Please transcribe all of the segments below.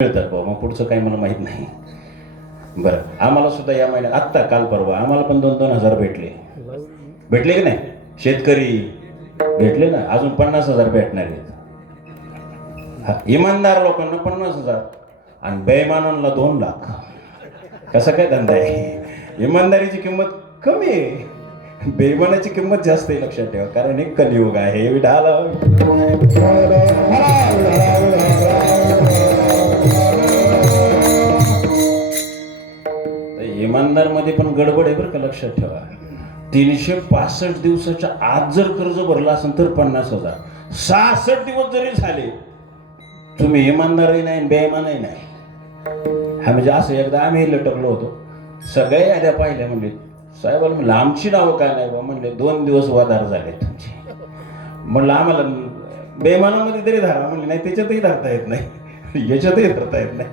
मिळतात बाबा, मग पुढचं काही मला माहीत नाही. बरं, आम्हाला सुद्धा या महिन्यात आत्ता काल परवा आम्हाला पण 2,000 भेटले. भेटले की नाही? शेतकरी भेटले ना, अजून 50,000 भेटणार आहेत. इमानदार लोकांना 50,000 आणि बेईमानांना 2,00,000. कसा काय धंदा आहे? इमानदारीची किंमत कमी आहे, बेईमानाची किंमत जास्त आहे. लक्षात ठेवा, कारण एक कलियुग आहे. विठाला इमानदार मध्ये पण गडबड आहे बरं का. लक्षात ठेवा, 365 दिवसाच्या आत जर कर्ज भरला असेल तर 50,000. 66 दिवस जरी झाले तुम्ही इमानदारही नाही बेईमानही नाही. हा म्हणजे असं एकदा आम्ही लटकलो होतो, सगळे याद्या पाहिल्या. म्हणले साहेबाला, म्हणलं आमची नावं काय नाही बा. म्हणले 2 दिवस वादार झाले तुमचे. म्हणलं आम्हाला बेईमानामध्ये तरी धरा. म्हणले नाही, त्याच्यातही धरता येत नाही, याच्यातही धरता येत नाही.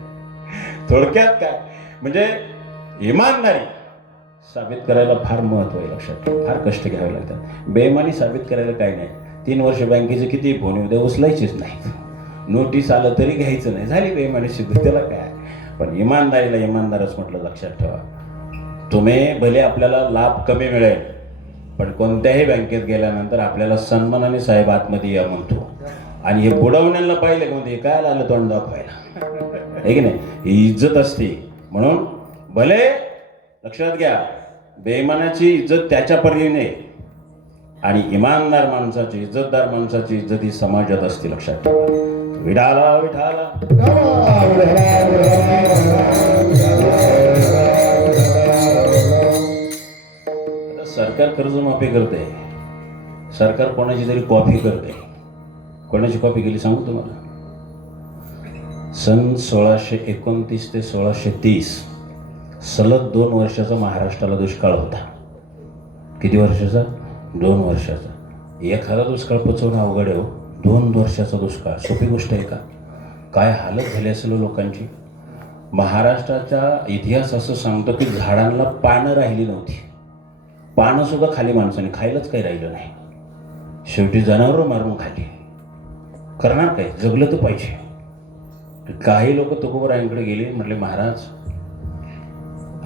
थोडक्यात काय म्हणजे इमानदारी साबित करायला फार महत्व आहे. लक्षात ठेवा, फार कष्ट घ्यावे लागतात. बेईमानी साबित करायला काही नाही. 3 वर्ष बँकेचे किती फोन येऊ दे, उचलायचेच नाही. नोटीस आलं तरी घ्यायचं नाही, झाली बेईमानी सिद्ध. त्याला काय. पण इमानदारीला इमानदारच म्हटलं. लक्षात ठेवा, तुम्ही भले आपल्याला लाभ कमी मिळेल, पण कोणत्याही बँकेत गेल्यानंतर आपल्याला सन्मानाने साहेब आतमध्ये या म्हणतो. आणि हे बुडवण्याला पाहिलं का, म्हणजे काय आलं तोंड दाखवायला, आहे की नाही? ही इज्जत असते. म्हणून भले लक्षात घ्या, बेईमानाची इज्जत त्याच्या परीने आणि इमानदार माणसाची, इज्जतदार माणसाची इज्जत ही समाजात असते. लक्षात ठेवा. विठाला विठाला. सरकार कर्जमाफी करते, सरकार कोणाची तरी कॉपी करते. कोणाची कॉपी केली सांगू तुम्हाला? सन 1629 ते 1630 सलग 2 वर्षाचा महाराष्ट्राला दुष्काळ होता. किती वर्षाचा? 2 वर्षाचा. एखादा दुष्काळ पचवणं अवघड आहे हो. 2 वर्षाचा दुष्काळ सोपी गोष्ट आहे का? काय हालत झाली असेल लोकांची. महाराष्ट्राचा इतिहास असं सांगतो की झाडांना पानं राहिली नव्हती. पानं सुद्धा खाली माणसाने, खायलाच काही राहिलं नाही. शेवटी जनावरं मारून खाली. करणार काय? जगलं तर पाहिजे. काही लोक तुकोबरायांकडे गेले, म्हटले महाराज,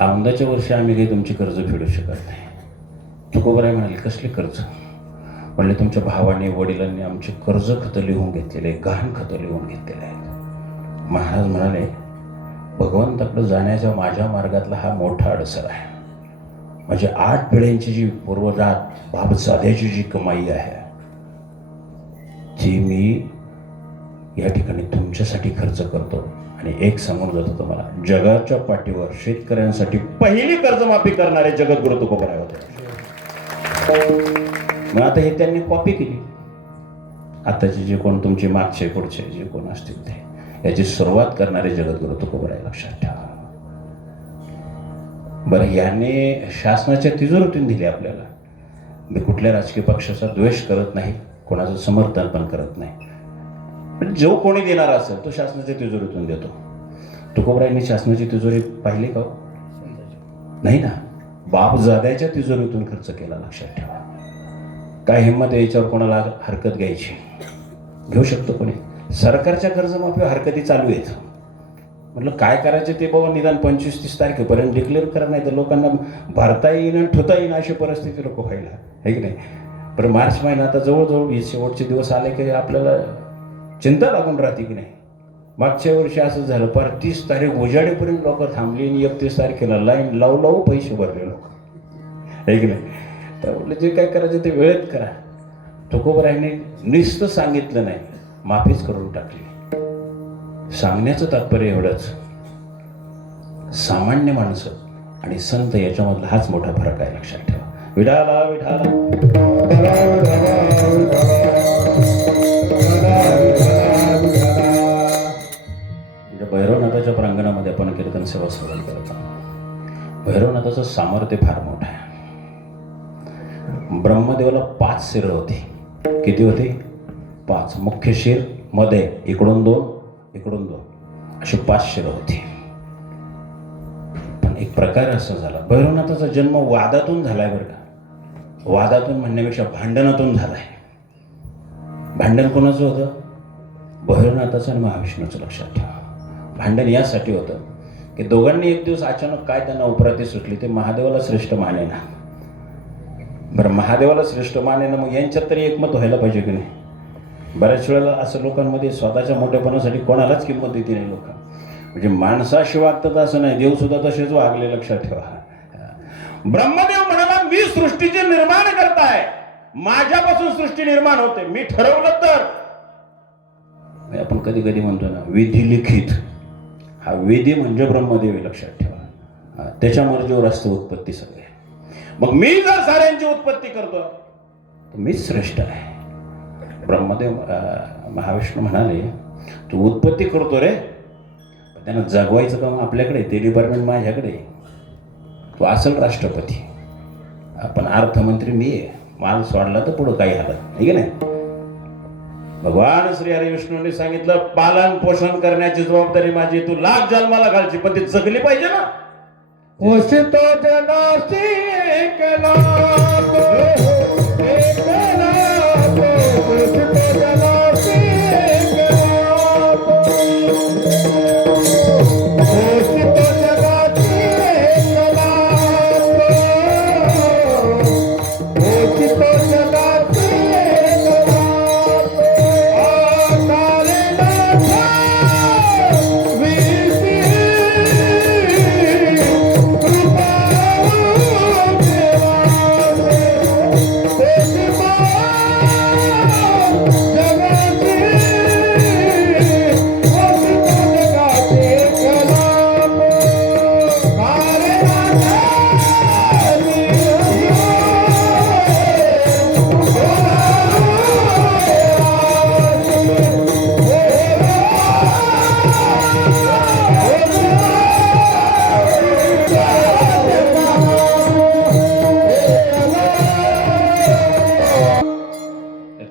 औंदाच्या वर्षी आम्ही काही तुमची कर्ज फेडू शकत नाही. तुकोबराय म्हणाले, कसले कर्ज? म्हणले, तुमच्या भावाने वडिलांनी आमचे कर्ज खतं लिहून घेतलेले, गहाण खतं लिहून घेतलेले आहेत. महाराज म्हणाले, भगवंताकडे जाण्याच्या माझ्या मार्गातला हा मोठा अडसर आहे. म्हणजे 8 पिढ्यांची जी पूर्वजात बापजाद्याची जी कमाई आहे ती मी या ठिकाणी तुमच्यासाठी खर्च करतो. आणि एक सांगून जातो तुम्हाला, जगाच्या पाठीवर शेतकऱ्यांसाठी पहिली कर्जमाफी करणारे जगद्गुरु तुकोबराय होते. मग आता हे त्यांनी कॉपी केली. आताचे जे कोण तुमचे मागचे पुढचे जे कोण असतील ते, याची सुरुवात करणारे जगद्गुरु तुकोबराय. लक्षात ठेवा. बरं, याने शासनाच्या तिजोरीतून दिली आपल्याला. मी कुठल्या राजकीय पक्षाचा द्वेष करत नाही, कोणाचं समर्थन पण करत नाही. पण जो कोणी देणार असेल तो शासनाच्या तिजोरीतून देतो. तुकोबरायांनी शासनाची तिजोरी पाहिली का? नाही ना. बापजाद्याच्या तिजोरीतून खर्च केला. लक्षात ठेवा. काय हिंमत आहे याच्यावर कोणाला हरकत घ्यायची? घेऊ शकतो कोणी? सरकारच्या कर्जमाफीवर हरकती चालू आहेत. म्हटलं काय करायचं ते बाबा, निदान 25-30 तारखेपर्यंत डिक्लेअर करा, नाही तर लोकांना भरता येईन आणि ठेवता येईन अशी परिस्थिती लोक व्हायला, आहे की नाही? पण मार्च महिना आता जवळजवळ शेवटचे दिवस आले की आपल्याला चिंता लागून राहते की नाही. मागच्या वर्षी असं झालं, पर 30 तारीख उजाडेपर्यंत लोक थांबली आणि 31 तारखेला लाईन लावू पैसे भरले लोक, आहे की नाही? तर म्हटलं जे काय करायचं ते वेळेत करा. तुकोबरायांनी नुसतं सांगितलं नाही, माफीच करून टाकली. सांगण्याचं तात्पर्य एवढंच, सामान्य माणसं आणि संत याच्यामधला हाच मोठा फरक आहे. लक्षात ठेवा. विठाला विठाला. भैरवनाथाच्या प्रांगणामध्ये आपण कीर्तन सेवा सुरू करत आहोत. भैरवनाथाचं सामर्थ्य फार मोठं आहे. ब्रह्मदेवाला 5 शिरं होती. किती होती? 5. मुख्य शिर मध्ये इकडून 2 इकडून 2 अशी 5 शिरं होती. पण एक प्रकार असा झाला, भैरवनाथाचा जन्म वादातून झालाय बरं का. वादातून म्हणण्यापेक्षा भांडणातून झालाय. भांडण कोणाचं होतं? भैरवनाथाचं आणि महाविष्णूचं. लक्षात ठेवा. भांडण यासाठी होतं की दोघांनी एक दिवस अचानक काय त्यांना उपराती सुटली, ते महादेवाला श्रेष्ठ मानेना. बरं, महादेवाला श्रेष्ठ मानेना, मग यांच्यात तरी एकमत व्हायला पाहिजे की नाही. बऱ्याच वेळेला असं लोकांमध्ये स्वतःच्या मोठेपणासाठी कोणालाच किंमत देते नाही लोक. म्हणजे माणसाशी वागतात असं नाही, देवसुद्धा तसेच वागले, लक्षात ठेवा. ब्रह्मदेव म्हणाला, मी सृष्टीचे निर्माण करताय, माझ्यापासून सृष्टी निर्माण होते, मी ठरवलं तर. आपण कधी कधी म्हणतो ना विधी लिखित, हा विधी म्हणजे ब्रह्मदेव, लक्षात ठेवा. त्याच्या मर्जीवर असतं उत्पत्ती सगळे. मग मी जर साऱ्यांची उत्पत्ती करतो तर मीच श्रेष्ठ आहे. ब्रह्मदेव महाविष्णू म्हणाले, तू उत्पत्ती करतो रे, पण त्यांना जगवायचं काम आपल्याकडे, ते डिपार्टमेंट माझ्याकडे. तू असेल राष्ट्रपती, आपण अर्थमंत्री मी आहे, माल सोडला तर पुढं काही हालत नाही की नाही. भगवान श्री हरी विष्णूंनी सांगितलं, पालन पोषण करण्याची जबाबदारी माझी, तू लाख जन्माला घालची, पण ती जगली पाहिजे ना. पोषितो जनासी एकला पोषितो जनासी पोषितो जगाची एकला पोषितो जगाची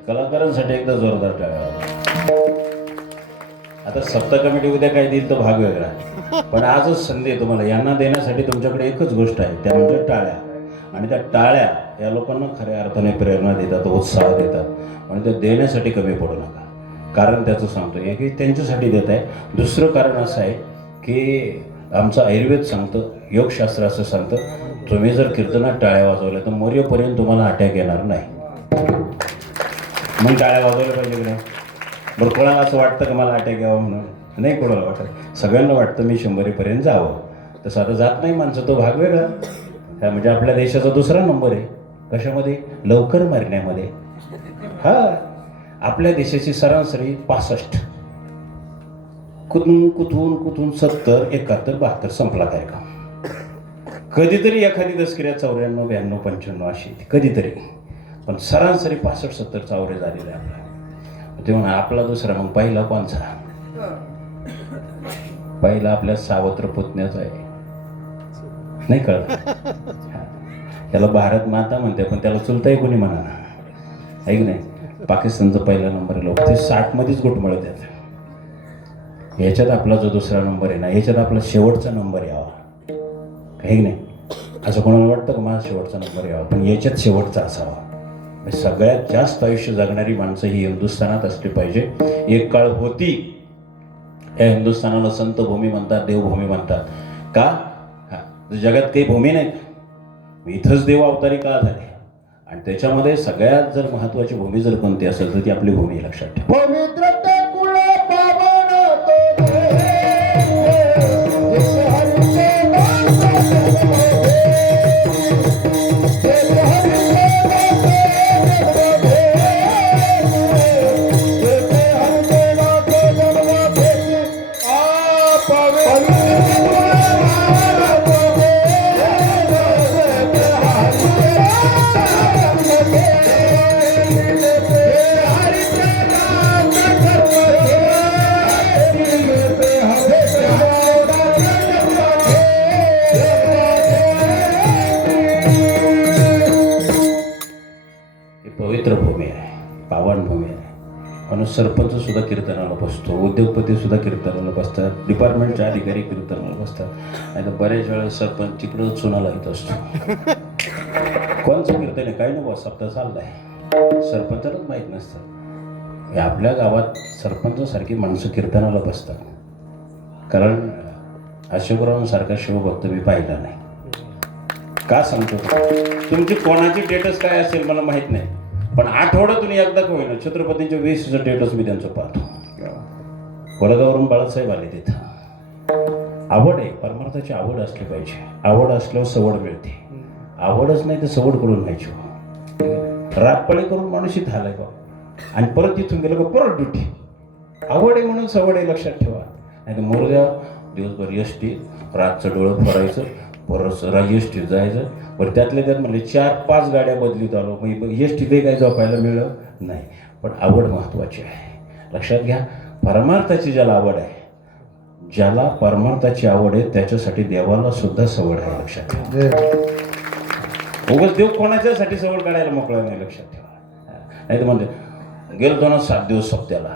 कलाकारांसाठी एकदा जोरदार टाळ्या. आता सप्ताह कमिटी उद्या काय देईल तो भाग वेगळा, पण आजच संधी आहे तुम्हाला. यांना देण्यासाठी तुमच्याकडे एकच गोष्ट आहे, त्या म्हणजे टाळ्या. आणि त्या टाळ्या या लोकांना खऱ्या अर्थाने प्रेरणा देतात, उत्साह देतात. आणि त्या देण्यासाठी कमी पडू नका. कारण त्याचं सांगतो, एक त्यांच्यासाठी देत आहे. दुसरं कारण असं आहे की आमचं आयुर्वेद सांगतं, योगशास्त्र असं सांगतं, तुम्ही जर कीर्तनात टाळ्या वाजवल्या तर मरेपर्यंत तुम्हाला अटॅक येणार नाही. मग टाळ्या वाजवल्या पाहिजे की नाही. बरं, कोणाला असं वाटतं की मला अटॅक यावं म्हणून? नाही, कोणाला वाटत. सगळ्यांना वाटतं मी 100पर्यंत जावं. तसं आता जात नाही माणसं, तो भाग वेगळा. हा म्हणजे आपल्या देशाचा दुसरा नंबर आहे. कशामध्ये? लवकर मरण्यामध्ये. हा, आपल्या देशाची सरासरी 65, कुठून 70, 71, 72 संपला काय का. कधीतरी एखादी दसक्रिया 94, 92, 95 अशी कधीतरी, पण सरासरी 65-70 चावरे झालेले आपला. ते म्हणा आपला दुसरा, मग पहिला कोणचा? पहिला आपल्या सावत्र पुतण्याचा आहे. नाही कळत? त्याला भारत माता म्हणते, पण त्याला चुलताही कोणी म्हणा, ऐक नाही. पाकिस्तानचा पहिला नंबर आहे. लोक ते 60 मध्येच घुटमळत आहेत. याच्यात आपला जो दुसरा नंबर आहे ना, याच्यात आपला शेवटचा नंबर यावा, काही नाही. असं कोणाला वाटतं का माझा शेवटचा नंबर यावा, पण याच्यात शेवटचा असावा. सगळ्यात जास्त आयुष्य जगणारी माणसं ही हिंदुस्थानात असली पाहिजे. एक काळ होती, या हिंदुस्थानाला संत भूमी म्हणतात, देवभूमी म्हणतात. का? जगात काही भूमी नाही, इथंच देव अवतारी का झाले. आणि त्याच्यामध्ये सगळ्यात जर महत्वाची भूमी जर कोणती असेल तर ती आपली भूमी, लक्षात ठेवा. पवित्र भूमी आहे, पावन भूमी आहे. म्हणून सरपंच सुद्धा कीर्तनाला बसतो, उद्योगपती सुद्धा कीर्तनाला बसतात, डिपार्टमेंटचे अधिकारी कीर्तनाला बसतात. आणि बऱ्याच वेळेस सरपंच तिकडं चुनाला येत असतो. कोणचं कीर्तन आहे काही नाही, बस सप्ताह चाललाय, सरपंचालाच माहीत नसतं. आपल्या गावात सरपंचासारखी माणसं कीर्तनाला बसतात. कारण अशोकरावांसारखा शिवभक्त मी पाहिला नाही. का सांगतो, तुमची कोणाची स्टेटस काय असेल मला माहित नाही, पण आठवड्यातून एकदा का होईना छत्रपतींच्या 20 स्टेटस मी त्यांचं पाहतो. वडगावरून बाळासाहेब आले तिथं. आवड आहे, परमार्थाची आवड असली पाहिजे. आवड असल्यावर सवड मिळते. आवडच नाही तर सवड करून व्हायची. रातपाळी करून माणूस इथं आलाय बा, आणि परत तिथून गेलं का परत ड्युटी. आवड आहे म्हणून सवड आहे, लक्षात ठेवा. नाही तर मोरद्या दिवसभर एसटी, रातचं डोळं फोडायचं, परत एसटीत जायचं. बरं त्यातल्या त्यात म्हणजे 4-5 गाड्या बदलीत आलो, मग एसटी ते काही झोपायला मिळलं नाही. पण आवड महत्त्वाची आहे, लक्षात घ्या. परमार्थाची ज्याला आवड आहे, ज्याला परमार्थाची आवड आहे त्याच्यासाठी देवाला सुद्धा सवड आहे, लक्षात ठेवा. उगाच देव कोणाच्यासाठी सवड काढायला मोकळा नाही, लक्षात ठेवा. नाही तर म्हणजे गेलो ना 7 दिवस सप्त्याला,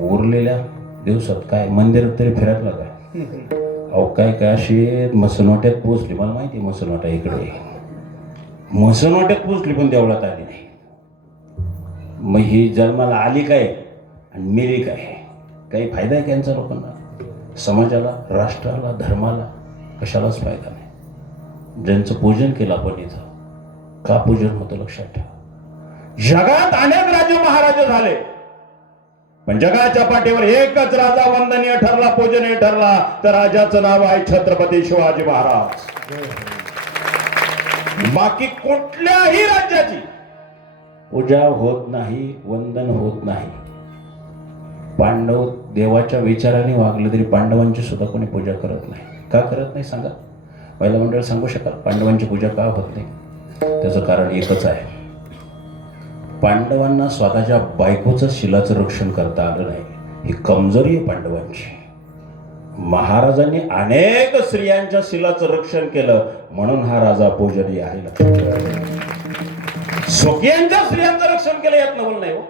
उरलेल्या दिवसात काय मंदिरात तरी फिरायला काय. अहो काय काय अशी मसनवाट्यात पोचली, मला माहिती आहे मसनवाटा इकडे, मसनवाट्यात पोचली पण देवळात आली नाही. मग ही जन्माला आली काय आणि मेली काय? काही फायदा आहे त्यांचा लोकांना? समाजाला, राष्ट्राला, धर्माला कशालाच फायदा नाही. ज्यांचं पूजन केलं आपण इथं, का पूजन होतं लक्षात ठेवा. जगात अनेक राजे महाराज झाले, पण जगाच्या पाठीवर एकच राजा वंदनीय ठरला, पूजनीय ठरला, तर राजाचं नाव आहे छत्रपती शिवाजी महाराज. बाकी कुठल्याही राज्याची पूजा होत नाही, वंदन होत नाही. पांडव देवाच्या विचाराने वागले तरी पांडवांची सुद्धा कोणी पूजा करत नाही. का करत नाही सांगा? पहिला मंडळ सांगू शकाल पांडवांची पूजा का होत नाही? त्याचं कारण एकच आहे, पांडवांना स्वतःच्या बायकोचं शिलाचं रक्षण करता आलं नाही. ही कमजोरी आहे पांडवांची. महाराजांनी अनेक स्त्रियांच्या शिलाचं रक्षण केलं, म्हणून हा राजा पूजनीय आहे. स्वकीयांच्या स्त्रियांचं रक्षण केलं यात नवल नाही हो.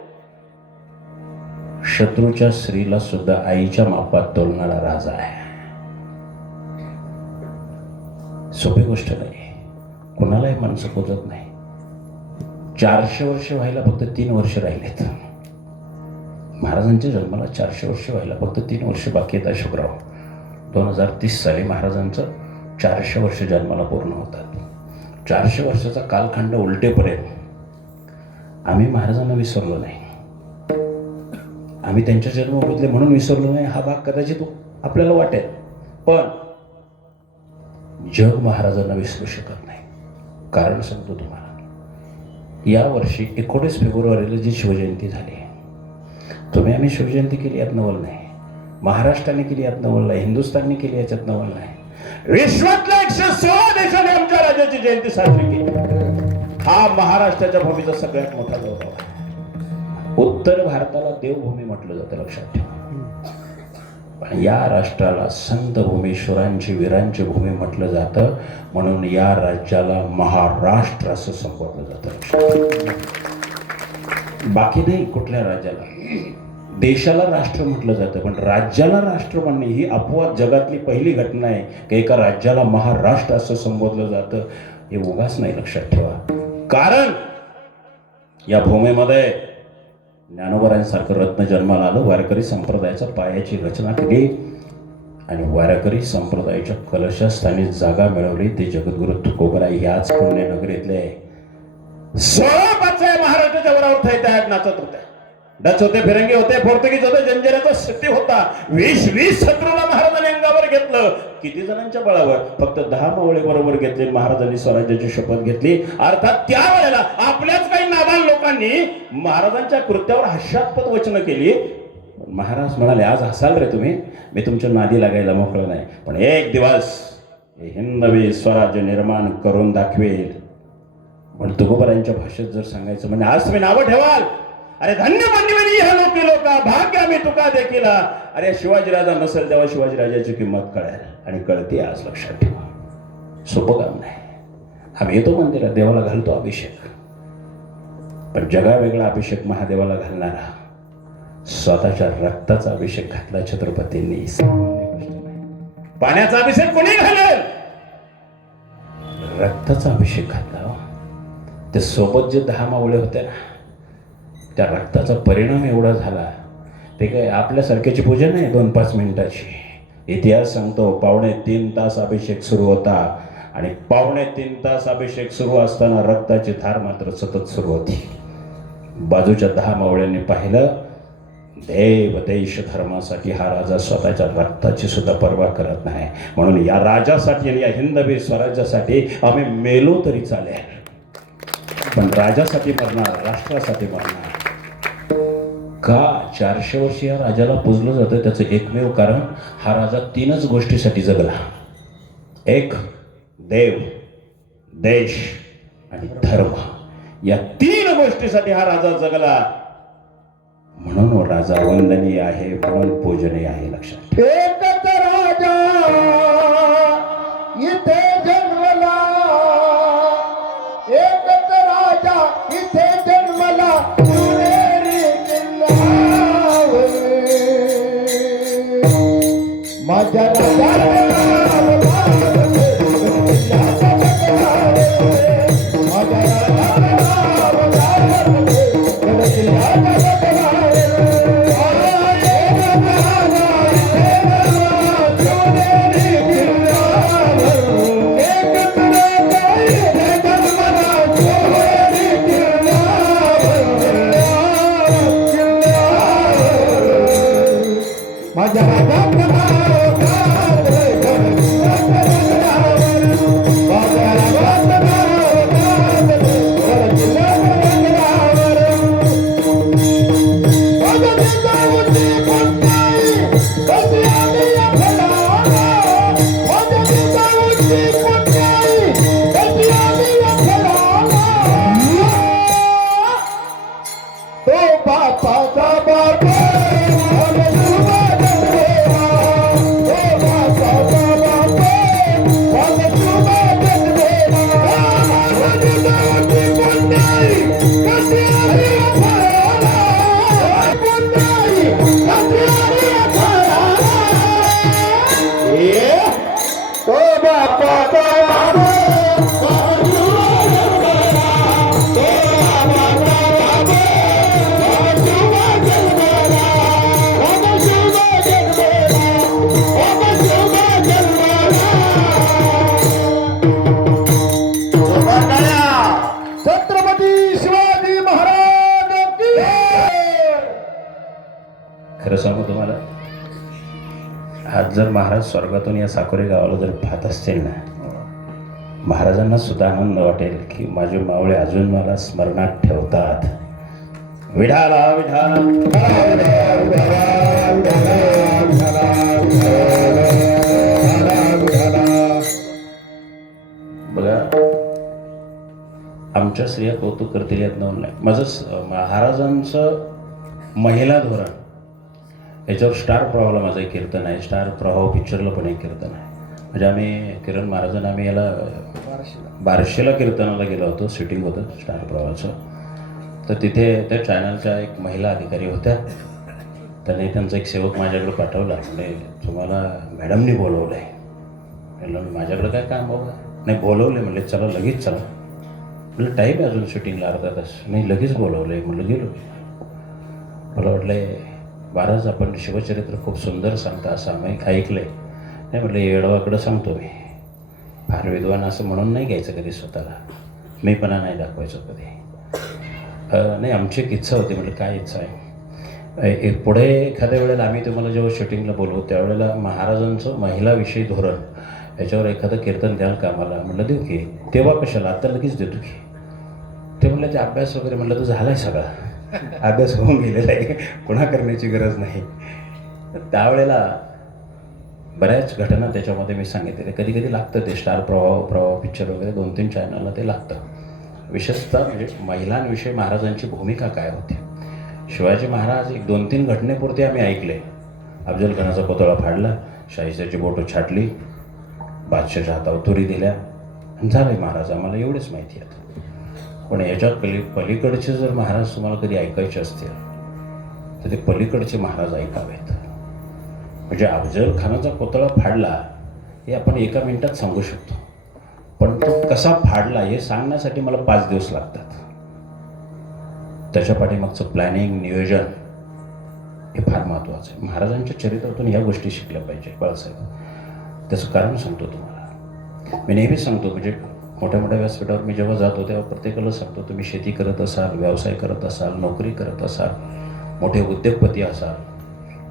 शत्रूच्या स्त्रीला सुद्धा आईच्या मापात तोलणारा राजा आहे. सोपी गोष्ट नाही, कोणालाही माणसं पोचत नाही. 400 वर्ष व्हायला फक्त 3 वर्ष राहिलेत. महाराजांच्या जन्माला 400 वर्ष व्हायला फक्त 3 वर्ष बाकी आहेत. अशोकराव 2030 साली महाराजांचं 400 वर्ष जन्माला पूर्ण होतात. 400 वर्षाचा कालखंड उलटेपर्यंत आम्ही महाराजांना विसरलो नाही. आम्ही त्यांच्या जन्मबद्दल म्हणून विसरलो नाही हा भाग कदाचित आपल्याला वाटेल, पण जग महाराजांना विसरू शकत नाही. कारण सांगतो तुम्हाला, या वर्षी 19 फेब्रुवारीला जी शिवजयंती झाली, तुम्ही आम्ही शिवजयंती केली यात नवल नाही, महाराष्ट्राने केली यात नवल नाही, हिंदुस्थानने केली याच्यात नवल नाही. विश्वातल्या 116 देशाने आमच्या राजाची जयंती साजरी केली. हा महाराष्ट्राच्या भूमीचा सगळ्यात मोठा गौरव आहे. उत्तर भारताला देवभूमी म्हटलं जातं, लक्षात ठेवा. पण या राष्ट्राला संत भूमेश्वरांची, वीरांची भूमी म्हटलं जातं, म्हणून या राज्याला महाराष्ट्र असं संबोधलं जातं. बाकी नाही कुठल्या राज्याला. देशाला राष्ट्र म्हटलं जातं, पण राज्याला राष्ट्र म्हणणे ही अपवाद जगातली पहिली घटना आहे की एका राज्याला महाराष्ट्र असं संबोधलं जातं. हे उगाच नाही, लक्षात ठेवा. कारण या भूमीमध्ये ज्ञानोबारांसारखं रत्न जन्माला आलं. वारकरी संप्रदायाच्या पायाची रचना केली आणि वारकरी संप्रदायाच्या कलशस्थानी जागा मिळवली. ते जगद्गुरु तुकोबराय ह्याच पुण्यनगरीतले 16 पाचव्या महाराष्ट्राच्या वरावर थैत्यात नाचत होते, डच होते, फिरंगी होते, पोर्तुगीज होते, जंजिऱ्याचा शक्ती होता. 20 शत्रूला महाराजांनी अंगावर घेतलं. किती जणांच्या बळावर? फक्त 10 मावळे बरोबर घेतले. महाराजांनी स्वराज्याची शपथ घेतली. अर्थात त्यावेळेला आपल्याच काही नादान लोकांनी महाराजांच्या कृत्यावर हास्यास्पद वचनं केली. महाराज म्हणाले, आज हसाल रे तुम्ही, मी तुमच्या नादी लागायला मोकळं नाही, पण एक दिवस हिंदवी स्वराज्य निर्माण करून दाखवेल. पण तुकोबरायांच्या भाषेत जर सांगायचं म्हणजे आज तुम्ही नावं ठेवाल, अरे धन्य मान्यवरी ह्या लोकी लोका, भाग्य आम्ही तुका देखीला. अरे शिवाजीराजा नसेल तेव्हा शिवाजीराजाची किंमत कळेल, आणि कळते आज, लक्षात ठेवा. सोपं काम नाही. आम्ही येतो मंदिरात, देवाला घालतो अभिषेक, पण जगा वेगळा अभिषेक महादेवाला घालणारा, स्वतःच्या रक्ताचा अभिषेक घातला छत्रपतींनी. पाण्याचा अभिषेक कोणी घालेल? रक्ताचा अभिषेक घातला. ते सोबत जे 10 मावळे होते ना, त्या रक्ताचा परिणाम एवढा झाला. ते काय आपल्यासारख्याची पूजा नाही 2-5 मिनिटाची. इतिहास सांगतो 2.25 तास अभिषेक सुरू होता आणि 2.25 तास अभिषेक सुरू असताना रक्ताची धार मात्र सतत सुरू होती. बाजूच्या 10 मावळ्यांनी पाहिलं, देव देश धर्मासाठी हा राजा स्वतःच्या रक्ताची सुद्धा पर्वा करत नाही. म्हणून या राजासाठी आणि या हिंदवी स्वराज्यासाठी आम्ही मेलो तरी चालेल, पण राजासाठी मरणार, राष्ट्रासाठी मरणार. का 400 वर्ष या राजाला पूजलं जातं? त्याचं एकमेव कारण, हा राजा 3च गोष्टीसाठी जगला. एक, देव, देश आणि धर्म. या 3 गोष्टीसाठी हा राजा जगला. म्हणून राजा वंदनीय आहे, म्हणून पूजनीय आहे. लक्षात ठेवा. एकच राजा इथे जन्मला, एकच राजा इथे जन्मला, पुणेरी किल्ल्यावर. माझ्या राजाला खरं सांगू तुम्हाला, आज जर महाराज स्वर्गातून या साकोरे गावाला जर पाहत असतील ना, महाराजांना सुद्धा आनंद वाटेल की माझे मावळे अजून मला स्मरणात ठेवतात. विठाला विठाला बघा, आमच्या स्त्रिया कौतुक करतील यात नोंद नाही. माझं महाराजांचं महिला धोरण याच्यावर स्टार प्रवाहाला माझं एक कीर्तन आहे. स्टार प्रवाह पिक्चरला पण एक कीर्तन आहे. म्हणजे आम्ही किरण महाराजांना आम्ही याला बार्शीला कीर्तनाला गेलो होतो. शूटिंग होतं स्टार प्रवाहाचं. तर तिथे त्या चॅनलच्या एक महिला अधिकारी होत्या. त्यांनी त्यांचा एक सेवक माझ्याकडे पाठवला. म्हणजे तुम्हाला मॅडमनी बोलवलं आहे. म्हणलं माझ्याकडं काय काम बाबा? नाही बोलवले. म्हणले चला लगेच चला. म्हणलं टाईम आहे अजून शूटिंगला अर्धा तास. नाही लगेच बोलवलं आहे. म्हणलं गेलो. मला वाटलं महाराज आपण शिवचरित्र खूप सुंदर सांगता असं आम्ही ऐकलं आहे. नाही म्हटलं येडवाकडं सांगतो मी. फार विद्वान असं म्हणून नाही घ्यायचं कधी स्वतःला. मीपणा नाही दाखवायचं कधी. नाही आमची एक इच्छा होती. म्हटलं काय इच्छा आहे? पुढे एखाद्या वेळेला आम्ही तुम्हाला जेव्हा शूटिंगला बोलवू त्यावेळेला महाराजांचं महिलाविषयी धोरण याच्यावर एखादं कीर्तन द्याल का मला? म्हटलं देऊ की. तेव्हा कशाला? आता लगेच देतो की. ते म्हणलं ते अभ्यास वगैरे. म्हटलं तर झाला आहे सगळा. अभ्यास होऊन गेलेला आहे. पुन्हा करण्याची गरज नाही. त्यावेळेला बऱ्याच घटना त्याच्यामध्ये मी सांगितलेल्या. कधी कधी लागतं ते स्टार प्रवाह पिक्चर वगैरे 2-3 चॅनलला ते लागतं. विशेषतः म्हणजे महिलांविषयी महाराजांची भूमिका काय होती. शिवाजी महाराज एक 2-3 घटनेपुरते आम्ही ऐकले. अफजल खानाचा पुतळा फाडला, शाहीसाची बोटं छाटली, बादशाहच्या हातावर तुरी दिल्या, झाले महाराज. आम्हाला एवढेच माहिती आहे. पण याच्यात पलीकडचे जर महाराज तुम्हाला कधी ऐकायचे असतील तर ते पलीकडचे महाराज ऐकावेत. म्हणजे अफजल खानाचा पुतळा फाडला हे आपण एका मिनिटात सांगू शकतो. पण तो कसा फाडला हे सांगण्यासाठी मला 5 दिवस लागतात. त्याच्या पाठीमागचं प्लॅनिंग, नियोजन हे फार महत्त्वाचं आहे. महाराजांच्या चरित्रातून ह्या गोष्टी शिकल्या पाहिजे बाळासाहेब. त्याचं कारण सांगतो तुम्हाला. मी नेहमी सांगतो, म्हणजे मोठ्या मोठ्या व्यासपीठावर मी जेव्हा जातो तेव्हा प्रत्येकाला सांगतो, तुम्ही शेती करत असाल, व्यवसाय करत असाल, नोकरी करत असाल, मोठे उद्योगपती असाल,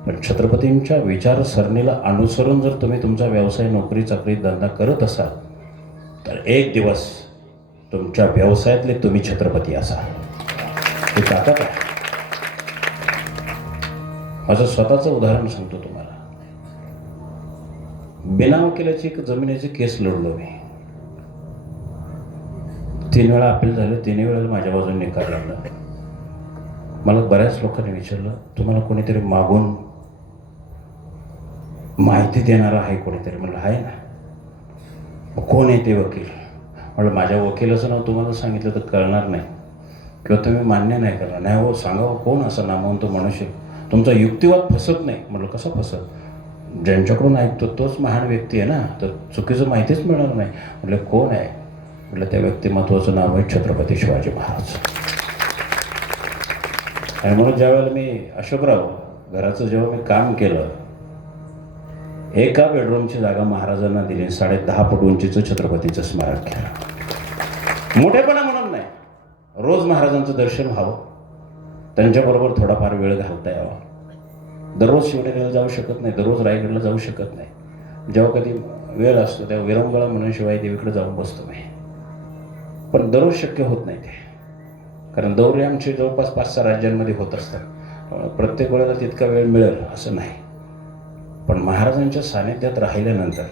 पण छत्रपतींच्या विचारसरणीला अनुसरून जर तुम्ही तुमचा व्यवसाय, नोकरी, चाकरी, धंदा करत असाल तर एक दिवस तुमच्या व्यवसायातले तुम्ही छत्रपती असाल. हे ताकद आहे. माझं स्वतःचं उदाहरण सांगतो तुम्हाला. बिना वकिलाची एक जमिनीची केस लढलो मी. 3 वेळा अपील झालं, 3 वेळेला माझ्या बाजूने निकाल लागला. मला बऱ्याच लोकांनी विचारलं, तुम्हाला कोणीतरी मागून माहिती देणारा आहे कोणीतरी? म्हणलं आहे ना. मग कोण आहे ते वकील? म्हणलं माझ्या वकिलाचं नाव तुम्हाला सांगितलं तर कळणार नाही किंवा तुम्ही मान्य नाही करणार. नाही हो, सांगावं कोण असं नामवंत मनुष्य तुमचा युक्तिवाद फसत नाही. म्हणलं कसं फसत? ज्यांच्याकडून ऐकतो तोच महान व्यक्ती आहे ना, तर चुकीचं माहितीच मिळणार नाही. म्हटलं कोण आहे? म्हटलं त्या व्यक्तिमत्वाचं नाव आहे छत्रपती शिवाजी महाराज. आणि म्हणून ज्यावेळेला मी अशोकराव घराचं जेव्हा मी काम केलं, एका बेडरूमची जागा महाराजांना दिली, 10.5 फूट उंचीचं छत्रपतीचं स्मारक केलं. मोठेपणा म्हणून नाही, रोज महाराजांचं दर्शन व्हावं, त्यांच्याबरोबर थोडाफार वेळ घालता यावा. दररोज शिवनेरीला जाऊ शकत नाही, दररोज रायगडला जाऊ शकत नाही. जेव्हा कधी वेळ असतो तेव्हा विरंगुळा म्हणून शिवाय देवीकडे जाऊन बसतो मी. पण दररोज शक्य होत नाही ते, कारण दौरे आमचे जवळपास 5-6 राज्यांमध्ये होत असतात. प्रत्येक वेळेला तितका वेळ मिळेल असं नाही. पण महाराजांच्या सानिध्यात राहिल्यानंतर,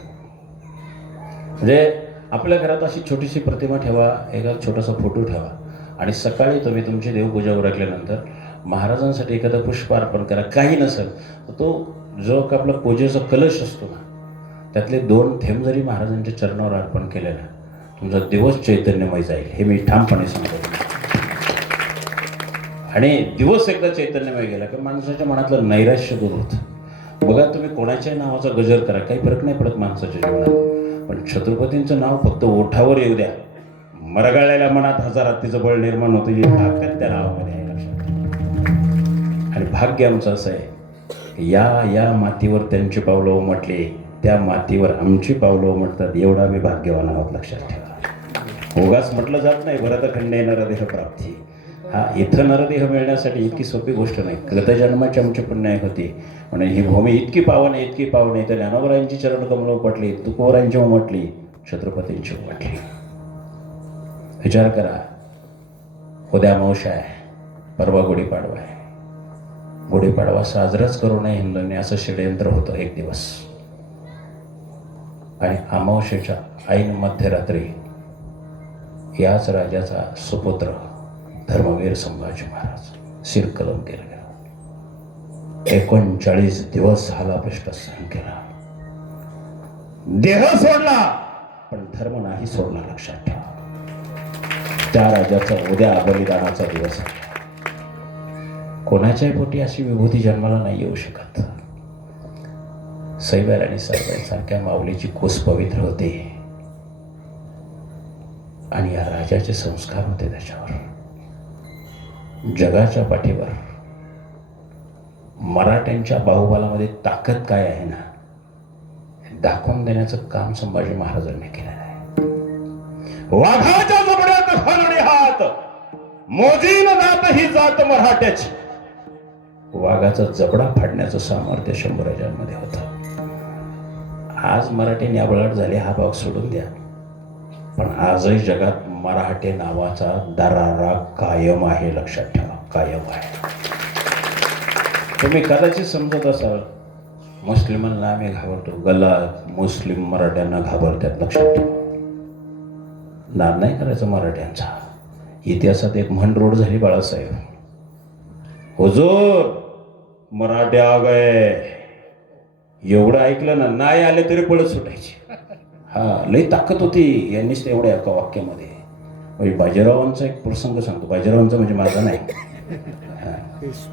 म्हणजे आपल्या घरात अशी छोटीशी प्रतिमा ठेवा, एका छोटासा फोटो ठेवा, आणि सकाळी तुम्ही तुमची देवपूजा उरकल्यानंतर महाराजांसाठी एखादं पुष्प अर्पण करा. काही नसेल तर तो जो आपला पूजेचा कलश असतो ना, त्यातले 2 थेंब जरी महाराजांच्या चरणावर अर्पण केले ना, तुमचा दिवस चैतन्यमय जाईल. हे मी ठामपणे सांगतो. आणि दिवस एकदा चैतन्यमय गेला की माणसाच्या मनातलं नैराश्य दूर होतं. बघा, तुम्ही कोणाच्याही नावाचा गजर करा, काही फरक नाही पडत माणसाच्या जीवनात, पण छत्रपतींचं नाव फक्त ओठावर येऊ द्या, मरगळलेल्या मनात 1000 हत्तीचं बळ निर्माण होतं. ही ताकद त्या नावामध्ये आहे, लक्षात ठेवा. आणि भाग्य आमचं असं आहे, या मातीवर त्यांची पावलं उमटली, त्या मातीवर आमची पावलं उमटतात. एवढा आम्ही भाग्यवान आहोत, लक्षात ठेवा. उगाच म्हटलं जात नाही भरतखंडे नरदेह प्राप्ती. हा, इथं नरदेह मिळण्यासाठी इतकी सोपी गोष्ट नाही. गतजन्माची आमची पुण्याई होती म्हणून ही भूमी इतकी पावन आहे, इतकी पावन आहे. तर ज्ञानोबरायांची चरणकमलं उमटली, तुकोबरायांची उमटली, छत्रपतींची उमटली. विचार करा, उद्या अमावस्या आहे, परवा गुढीपाडवा आहे. गुढीपाडवा साजराच करू नये हिंदूंनी असं षडयंत्र होतं एक दिवस. आणि अमावस्येच्या ऐन मध्यरात्री याच राजाचा सुपुत्र धर्मवीर संभाजी महाराज शिरकलम केला गेला. 39 दिवस झाला कष्ट सहन केला, देह सोडला पण धर्म नाही सोडला, लक्षात ठेवा. त्या राजाचा उद्या बलिदानाचा दिवस आहे. कोणाच्याही पोटी अशी विभूती जन्माला नाही येऊ शकत. सैबार आणि साहेबांसारख्या माऊलीची कोस पवित्र होते आणि या राजाचे संस्कार होते त्याच्यावर. जगाच्या पाठीवर मराठ्यांच्या बाहुबलामध्ये ताकद काय आहे ना, दाखवून देण्याचं काम संभाजी महाराजांनी केलेलं आहे. वाघाच्या जबड्यात घालणे हात, मोजीन जात ही जात मराठ्याची. वाघाचा जबडा फाडण्याचं सामर्थ्य शंभूराजांमध्ये होतं. आज मराठी न्याबळाट झाले हा भाग सोडून द्या, पण आजही जगात मराठे नावाचा दरारा कायम आहे, लक्षात ठेवा, कायम आहे. तुम्ही कदाचित समजत असाल मुस्लिमांना आम्ही घाबरतो, गल्लात मुस्लिम मराठ्यांना घाबरतात, लक्षात ठेवा. नाद नाही करायचं मराठ्यांचा. इतिहासात एक म्हण रूढ झाली बाळासाहेब, हुजूर मराठे आ गए. एवढं ऐकलं ना, नाही आले तरी पळत सुटायचे. हा, लई ताकद होती यांनीच तेवढ्या एका वाक्यामध्ये. बाजीरावांचा एक प्रसंग सांगतो. बाजीरावांचा म्हणजे माझा नाही,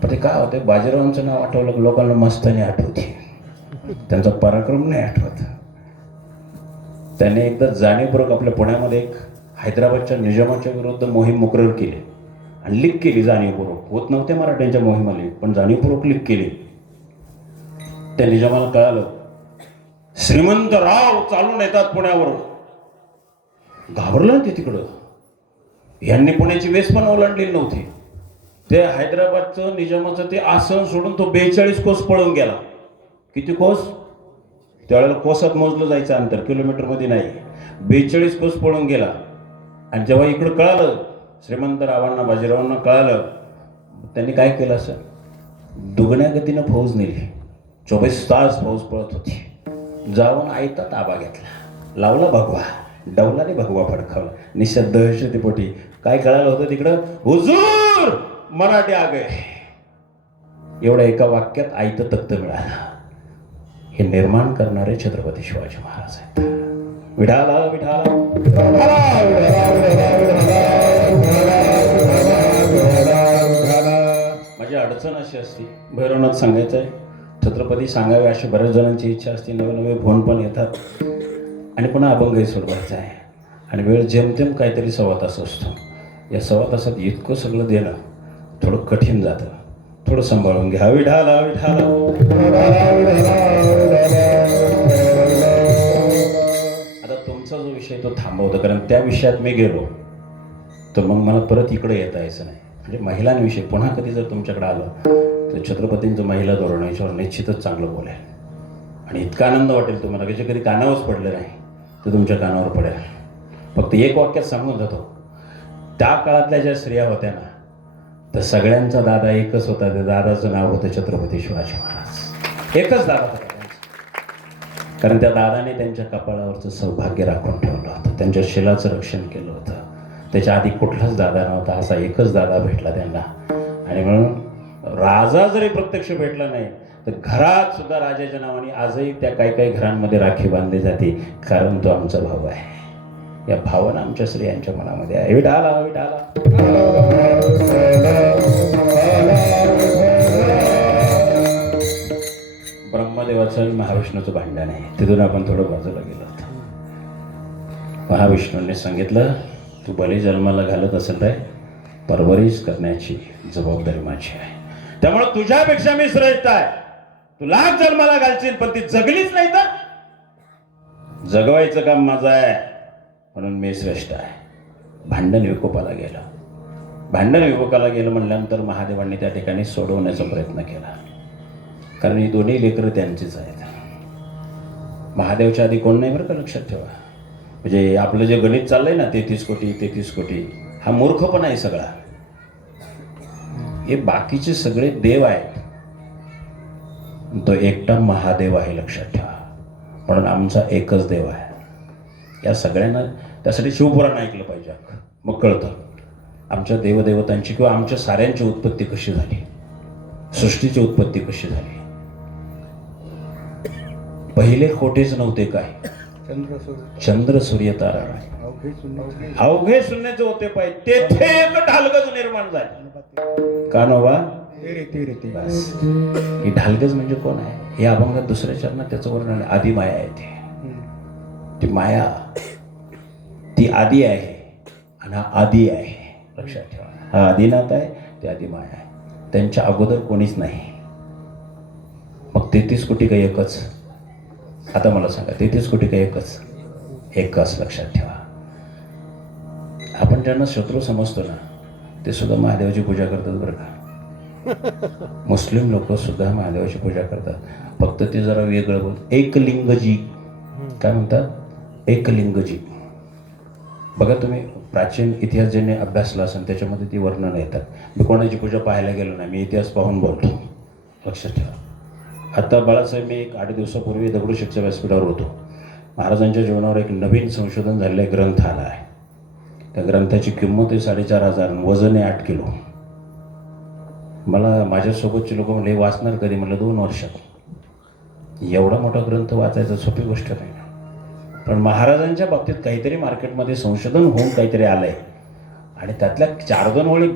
पण ते काय होतं, बाजीरावांचं नाव आठवलं की लोकांना मस्तानी आठवते, त्यांचा पराक्रम नाही आठवत. त्याने एकदा जाणीवपूर्वक आपल्या पुण्यामध्ये एक हैदराबादच्या निजामाच्या विरुद्ध मोहीम मुकरर केली आणि लीक केली. जाणीवपूर्वक होत नव्हते मराठ्यांच्या मोहिमाली, पण जाणीवपूर्वक लीक केली. त्या निजामाला कळालं श्रीमंत राव चालून येतात पुण्यावर. घाबरलं ते तिकडं. यांनी पुण्याची वेस पण ओलांडलेली नव्हती. ते हैदराबादचं निजामाचं ते आसन सोडून तो 42 कोस पळून गेला. किती कोस? त्यावेळेला कोसात मोजलं जायचं अंतर, किलोमीटरमध्ये नाही. 42 कोस पळून गेला. आणि जेव्हा इकडं कळालं श्रीमंत रावांना, बाजीरावांना कळालं, त्यांनी काय केलं असं, दुगण्या गतीनं फौज नेली. 24 तास फौज पळत होती. जाऊन आयता ताबा घेतला, लावला भगवा, डवलाने भगवा फडकावला. निश्चित दहशतीपोटी काय कळालं होतं तिकडं, हुजूर मराठी आ गए. एवढ्या एका वाक्यात आयतं तख्त मिळालं. हे निर्माण करणारे छत्रपती शिवाजी महाराज आहेत. विठाला विठाला. माझी अडचण अशी असते, भैरवनाथ सांगायचं आहे, छत्रपती सांगावे अशी बऱ्याच जणांची इच्छा असते. नवे नवे फोन पण येतात आणि पुन्हा अभंगही सोडवायचा आहे. आणि वेळ जेमतेम काहीतरी 1.25 तास असतो. या 1.25 तासात इतकं सगळं देणं थोडं कठीण जातं. थोडं सांभाळून घ्या. विठाला विठाला. आता तुमचा जो विषय तो थांबवतो, कारण त्या विषयात मी गेलो तर मग मला परत इकडे येता यायचं नाही. म्हणजे महिलांविषयी पुन्हा कधी जर तुमच्याकडे आलं तर छत्रपतींचं महिला धोरण याच्यावर निश्चितच चांगलं बोलेल. आणि इतका आनंद वाटेल तुम्हाला की जे कधी कानावरच पडलं नाही तर तुमच्या कानावर पडेल. फक्त एक वाक्यात सांगून जातो, त्या काळातल्या ज्या स्त्रिया होत्या ना, तर सगळ्यांचा दादा एकच होता. त्या दादाचं नाव होतं छत्रपती शिवाजी महाराज. एकच दादा होता त्यांचा. कारण त्या दादाने त्यांच्या कपाळावरचं सौभाग्य राखून ठेवलं होतं, त्यांच्या शिलाचं रक्षण केलं होतं. त्याच्या आधी कुठलाच दादा नव्हता, असा एकच दादा भेटला त्यांना. आणि म्हणून राजा जरी प्रत्यक्ष भेटला नाही तर घरात सुद्धा राजाच्या नावाने आजही त्या काही काही घरांमध्ये राखी बांधली जाते, कारण तो आमचा भाऊ आहे. या भावना आमच्या स्त्रियांच्या मनामध्ये आहे. विठाला विठाला. ब्रह्मदेवाचं आणि महाविष्णूचं भांडण आहे, तिथून आपण थोडं बाजूला गेलो होतो. महाविष्णूंनी सांगितलं, तू बली जन्माला घालत असेल रे, परवरिश करण्याची जबाबदारी माझी आहे. त्यामुळे तुझ्यापेक्षा मी श्रेष्ठ आहे. तू लाख जन्माला घालशील पण ती जगलीच नाही तर जगवायचं काम माझं आहे, म्हणून मी श्रेष्ठ आहे. भांडण विकोपाला गेलं. भांडण विकोपाला गेलं म्हणल्यानंतर महादेवांनी त्या ठिकाणी सोडवण्याचा प्रयत्न केला, कारण ही दोन्ही लेकरं त्यांचीच आहेत. महादेवच्या आधी कोण नाही बरं का, लक्षात ठेवा. म्हणजे आपलं जे गणित चाललंय ना, 33 कोटी, हा मूर्खपणा आहे सगळा. हे बाकीचे सगळे देव आहेत, तो एकटा महादेव आहे, लक्षात ठेवा. म्हणून आमचा एकच देव आहे. या सगळ्यांना त्यासाठी शिवपुराण ऐकलं पाहिजे, मग कळतं आमच्या देवदेवतांची किंवा आमच्या साऱ्यांची उत्पत्ती कशी झाली, सृष्टीची उत्पत्ती कशी झाली. पहिले खोटेच नव्हते काय, चंद्र सूर्य तारा नाही, अवघे शून्याचे होते पाहिजे, तेथे एक ढालगज निर्माण झाले. का नवा ही ढालगज म्हणजे कोण आहे, हे अभंगात दुसऱ्या चरणात त्याचं वर्णन आहे. आदी माया आहे. ती माया ती आदी आहे आणि हा आदी आहे, लक्षात ठेवा. हा आदिनाथ आहे, ते आदी माया आहे. त्यांच्या अगोदर कोणीच नाही. मग 33 कोटी का एकच? आता मला सांगा, 33 कोटी का एकच? एकच, लक्षात ठेवा. आपण ज्यांना शत्रू समजतो ना, ते सुद्धा महादेवाची पूजा करतात बरं का. मुस्लिम लोक सुद्धा महादेवाची पूजा करतात, फक्त ते जरा वेगळं बोलतात. एकलिंगजी काय म्हणतात? एकलिंगजी. बघा तुम्ही प्राचीन इतिहास ज्याने अभ्यासला असेल त्याच्यामध्ये ती वर्णनं येतात. मी कोणाची पूजा पाहायला गेलो नाही, मी इतिहास पाहून बोलतो, लक्षात ठेवा. आता बाळासाहेब, मी एक 8 दिवसापूर्वी दगडूशेठच्या व्यासपीठावर होतो. महाराजांच्या जीवनावर एक नवीन संशोधन झालेला ग्रंथ आला आहे. त्या ग्रंथाची किंमत आहे 4,500, वजन आहे 8 किलो. मला माझ्यासोबतचे लोक म्हणले, वाचणार कधी? म्हणलं 2 वर्षात. एवढा मोठा ग्रंथ वाचायचा सोपी गोष्ट नाही. पण महाराजांच्या बाबतीत काहीतरी मार्केटमध्ये संशोधन होऊन काहीतरी आलंय आणि त्यातल्या 4-2 ओळी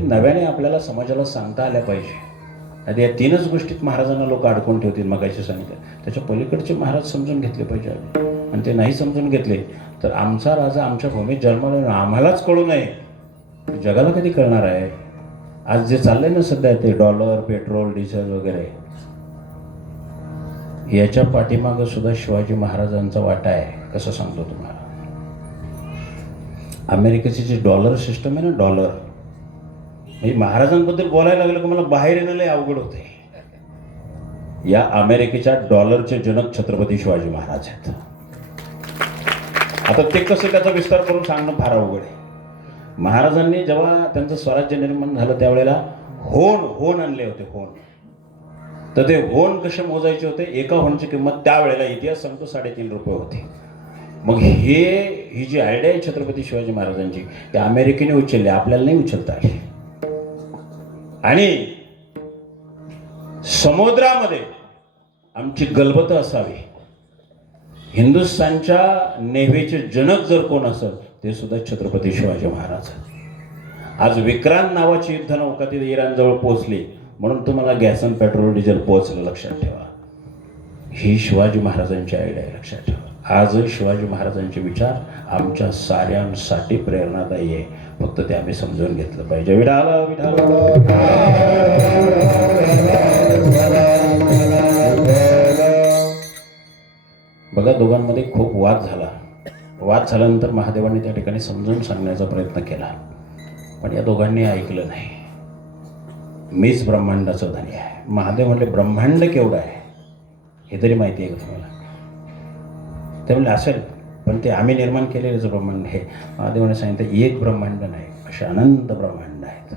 नव्याने आपल्याला समाजाला सांगता आल्या पाहिजे. आता या 3च गोष्टीत महाराजांना लोक अडकून ठेवतील. मगाशी सांगितलं, त्याच्या पलीकडचे महाराज समजून घेतले पाहिजे. आणि ते नाही समजून घेतले तर आमचा राजा आमच्या भूमीत जन्माला आम्हालाच कळू नये, जगाला कधी कळणार आहे? आज जे चाललंय ना सध्या, ते डॉलर, पेट्रोल, डिझेल वगैरे, याच्या पाठीमागं सुद्धा शिवाजी महाराजांचा वाटा आहे. कसं सांगतो तुम्हाला, अमेरिकेची जी डॉलर सिस्टम आहे ना, डॉलर, म्हणजे महाराजांबद्दल बोलायला लागलं की मला बाहेर येणं लय अवघड होते. या अमेरिकेच्या डॉलरचे जनक छत्रपती शिवाजी महाराज आहेत. आता ते कसं त्याचा विस्तार करून सांगणं फार अवघड आहे. महाराजांनी जेव्हा त्यांचं स्वराज्य निर्माण झालं त्यावेळेला होण आणले होते. होण, तर ते होण कसे मोजायचे होते, एका होणची किंमत त्यावेळेला इतिहास सांगतो 3.5 रुपये होती. मग ही जी आयडिया आहे छत्रपती शिवाजी महाराजांची, त्या अमेरिकेने उचलली, आपल्याला नाही उचलता आली. आणि समुद्रामध्ये आमची गलबत असावी. हिंदुस्थानच्या नेव्हीचे जनक जर कोण असेल ते सुद्धा छत्रपती शिवाजी महाराज. आज विक्रांत नावाची युद्धनौका तिथे इराणजवळ पोहोचली म्हणून तुम्हाला गॅस आणि पेट्रोल डिझेल पोहोचलं. लक्षात ठेवा, ही शिवाजी महाराजांची आयडिया आहे. लक्षात ठेवा, आज शिवाजी महाराजांचे विचार आमच्या साऱ्यांसाठी प्रेरणादायी आहे. फक्त ते आम्ही समजून घेतलं पाहिजे. विठाला बघा, दोघांमध्ये खूप वाद झाला. वाद झाल्यानंतर महादेवांनी त्या ठिकाणी समजून सांगण्याचा प्रयत्न केला, पण या दोघांनी ऐकलं नाही. मीच ब्रह्मांडाचं धनी आहे. महादेव म्हणले ब्रह्मांड केवढं आहे हे तरी माहिती आहे का तुम्हाला? ते म्हणले असेल, पण ते आम्ही निर्माण केलेलंच ब्रह्मांड हे. महादेवाने सांगितलं एक ब्रह्मांड नाही, असे अनंत ब्रह्मांड आहेत.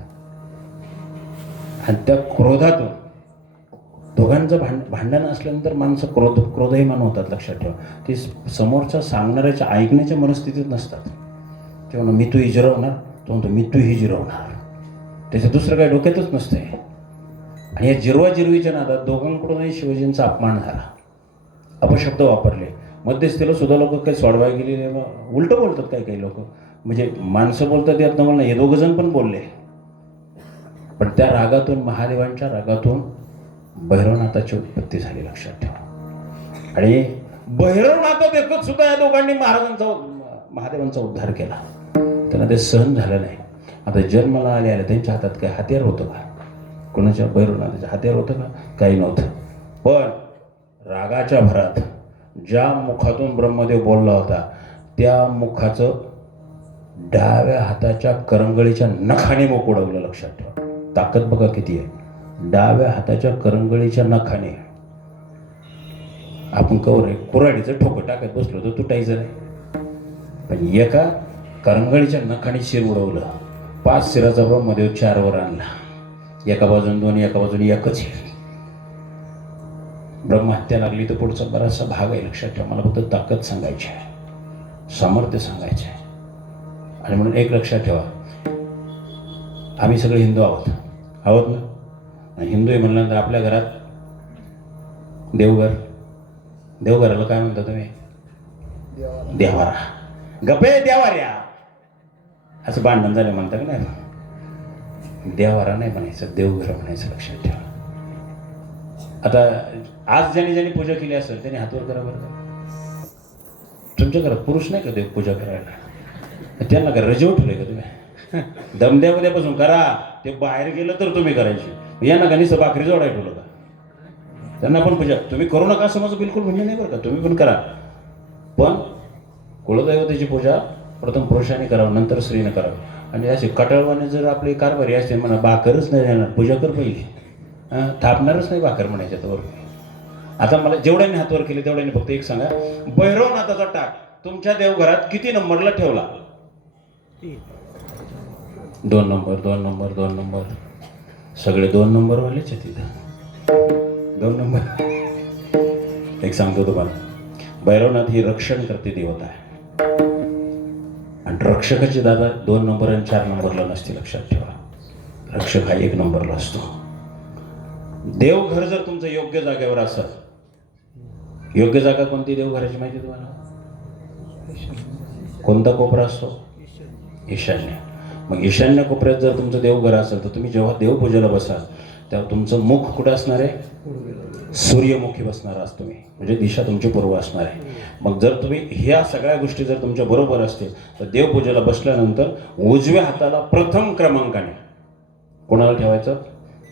आणि त्या क्रोधातून दोघांचं भांडण असल्यानंतर माणसं क्रोधहीमान होतात. लक्षात ठेवा, ती समोरच्या सांगणाऱ्याच्या ऐकण्याच्या मनस्थितीत नसतात. ते म्हणून मी तू ही जिरवणार, तो म्हणतो मी तू ही जिरवणार. त्याचं दुसरं काही डोक्यातच नसते. आणि या जिरवाजिरवीच्या नादात दोघांकडूनही शिवाजींचा अपमान झाला. अपशब्द वापरले. मध्यस्थीला सुद्धा लोक काही सोडवाय गेलेले उलटं बोलतात. काही लोक म्हणजे माणसं बोलतात यात मला हे दोघं जण पण बोलले. पण त्या रागातून, महादेवांच्या रागातून भैरवनाथाची उत्पत्ती झाली. लक्षात ठेवा. आणि भैरवनाथात एकच सुद्धा या दोघांनी महादेवांचा उद्धार केला. त्यांना ते सहन झालं नाही. आता जन्माला आले त्यांच्या हातात काय हत्यार होतं का? कोणाच्या भैरवनाथाच्या हत्यार होतं का? काही नव्हतं. पण रागाच्या भरात ज्या मुखातून ब्रह्मदेव बोलला होता त्या मुखाचं डाव्या हाताच्या करंगळीच्या नखाने मुख उडवलं. लक्षात ठेवा, ताकद बघा किती आहे. डाव्या हाताच्या करंगळीच्या नखाने. आपण कवर आहे कुऱ्हाडीचं ठोकं टाकत बसलो तर तुटायचं नाही, पण एका करंगळीच्या नखाने शिर उडवलं. 5 शिराचा ब्रह्मदेव 4 वर आणला. एका बाजून 2, एका बाजून 1च. ब्रह्महत्या लागली तर पुढचा बराचसा भाग आहे. लक्षात ठेवा, मला फक्त ताकद सांगायची आहे, सामर्थ्य सांगायचे आहे. आणि म्हणून एक लक्षात ठेवा, आम्ही सगळे हिंदू आहोत ना. हिंदू आहे म्हणल्यानंतर आपल्या घरात देवघराला काय म्हणता तुम्ही? देवारा. गपे देवाऱ्या असं भांडण झालं म्हणता का नाही? देवारा नाही म्हणायचं, देवघर म्हणायचं. लक्षात ठेवा. आता आज ज्यांनी पूजा केली असेल त्यांनी हातवर करा बरं. तुमच्या घरात पुरुष नाही का देव पूजा करायला? त्यांना का रजे उठले का तुम्ही? दमद्या उद्यापासून करा. ते बाहेर गेलं तर तुम्ही करायची. यांना का निसं भाकरी जोडाय ठेवलं का? त्यांना पण पूजा तुम्ही करू नका असं माझं बिलकुल म्हणणं नाही बरं का. तुम्ही पण करा, पण कुलदैवतेची पूजा प्रथम पुरुषाने करावं, नंतर स्त्रीने करावं. आणि असे कटाळवाने जर आपली कारभारी असते म्हणा भाकरच नाही देणार, पूजा कर पहिली, थापणारच नाही भाकर म्हणायच्या तर. आता मला जेवढ्यांनी हातवर केले तेवढ्यांनी फक्त एक सांगा, भैरवनाथाचा टाक तुमच्या देवघरात किती नंबरला ठेवला? 2 नंबर, 2 नंबर, 2 नंबर. सगळे 2 नंबरवालेच आहे तिथं. 2 नंबर. एक सांगतो तुम्हाला, भैरवनाथ ही रक्षण करते देवता आहे. आणि रक्षकाची दादा 2 नंबर आणि 4 नंबरला नसते. लक्षात ठेवा, रक्षक हा 1 नंबरला असतो. देवघर जर तुमचं योग्य जागेवर असेल, योग्य जागा कोणती देवघराची माहिती तुम्हाला? कोणता कोपरा असतो? ईशान्य. मग ईशान्य कोपऱ्यात जर तुमचं देवघर असेल तर तुम्ही जेव्हा देवपूजेला बसाल तेव्हा तुमचं मुख कुठं असणार आहे? सूर्यमुखी बसणार आहात तुम्ही, म्हणजे दिशा तुमची पूर्व असणार आहे. मग जर तुम्ही ह्या सगळ्या गोष्टी जर तुमच्या बरोबर असतील तर देवपूजेला बसल्यानंतर उजव्या हाताला प्रथम क्रमांकाने कोणाला ठेवायचं?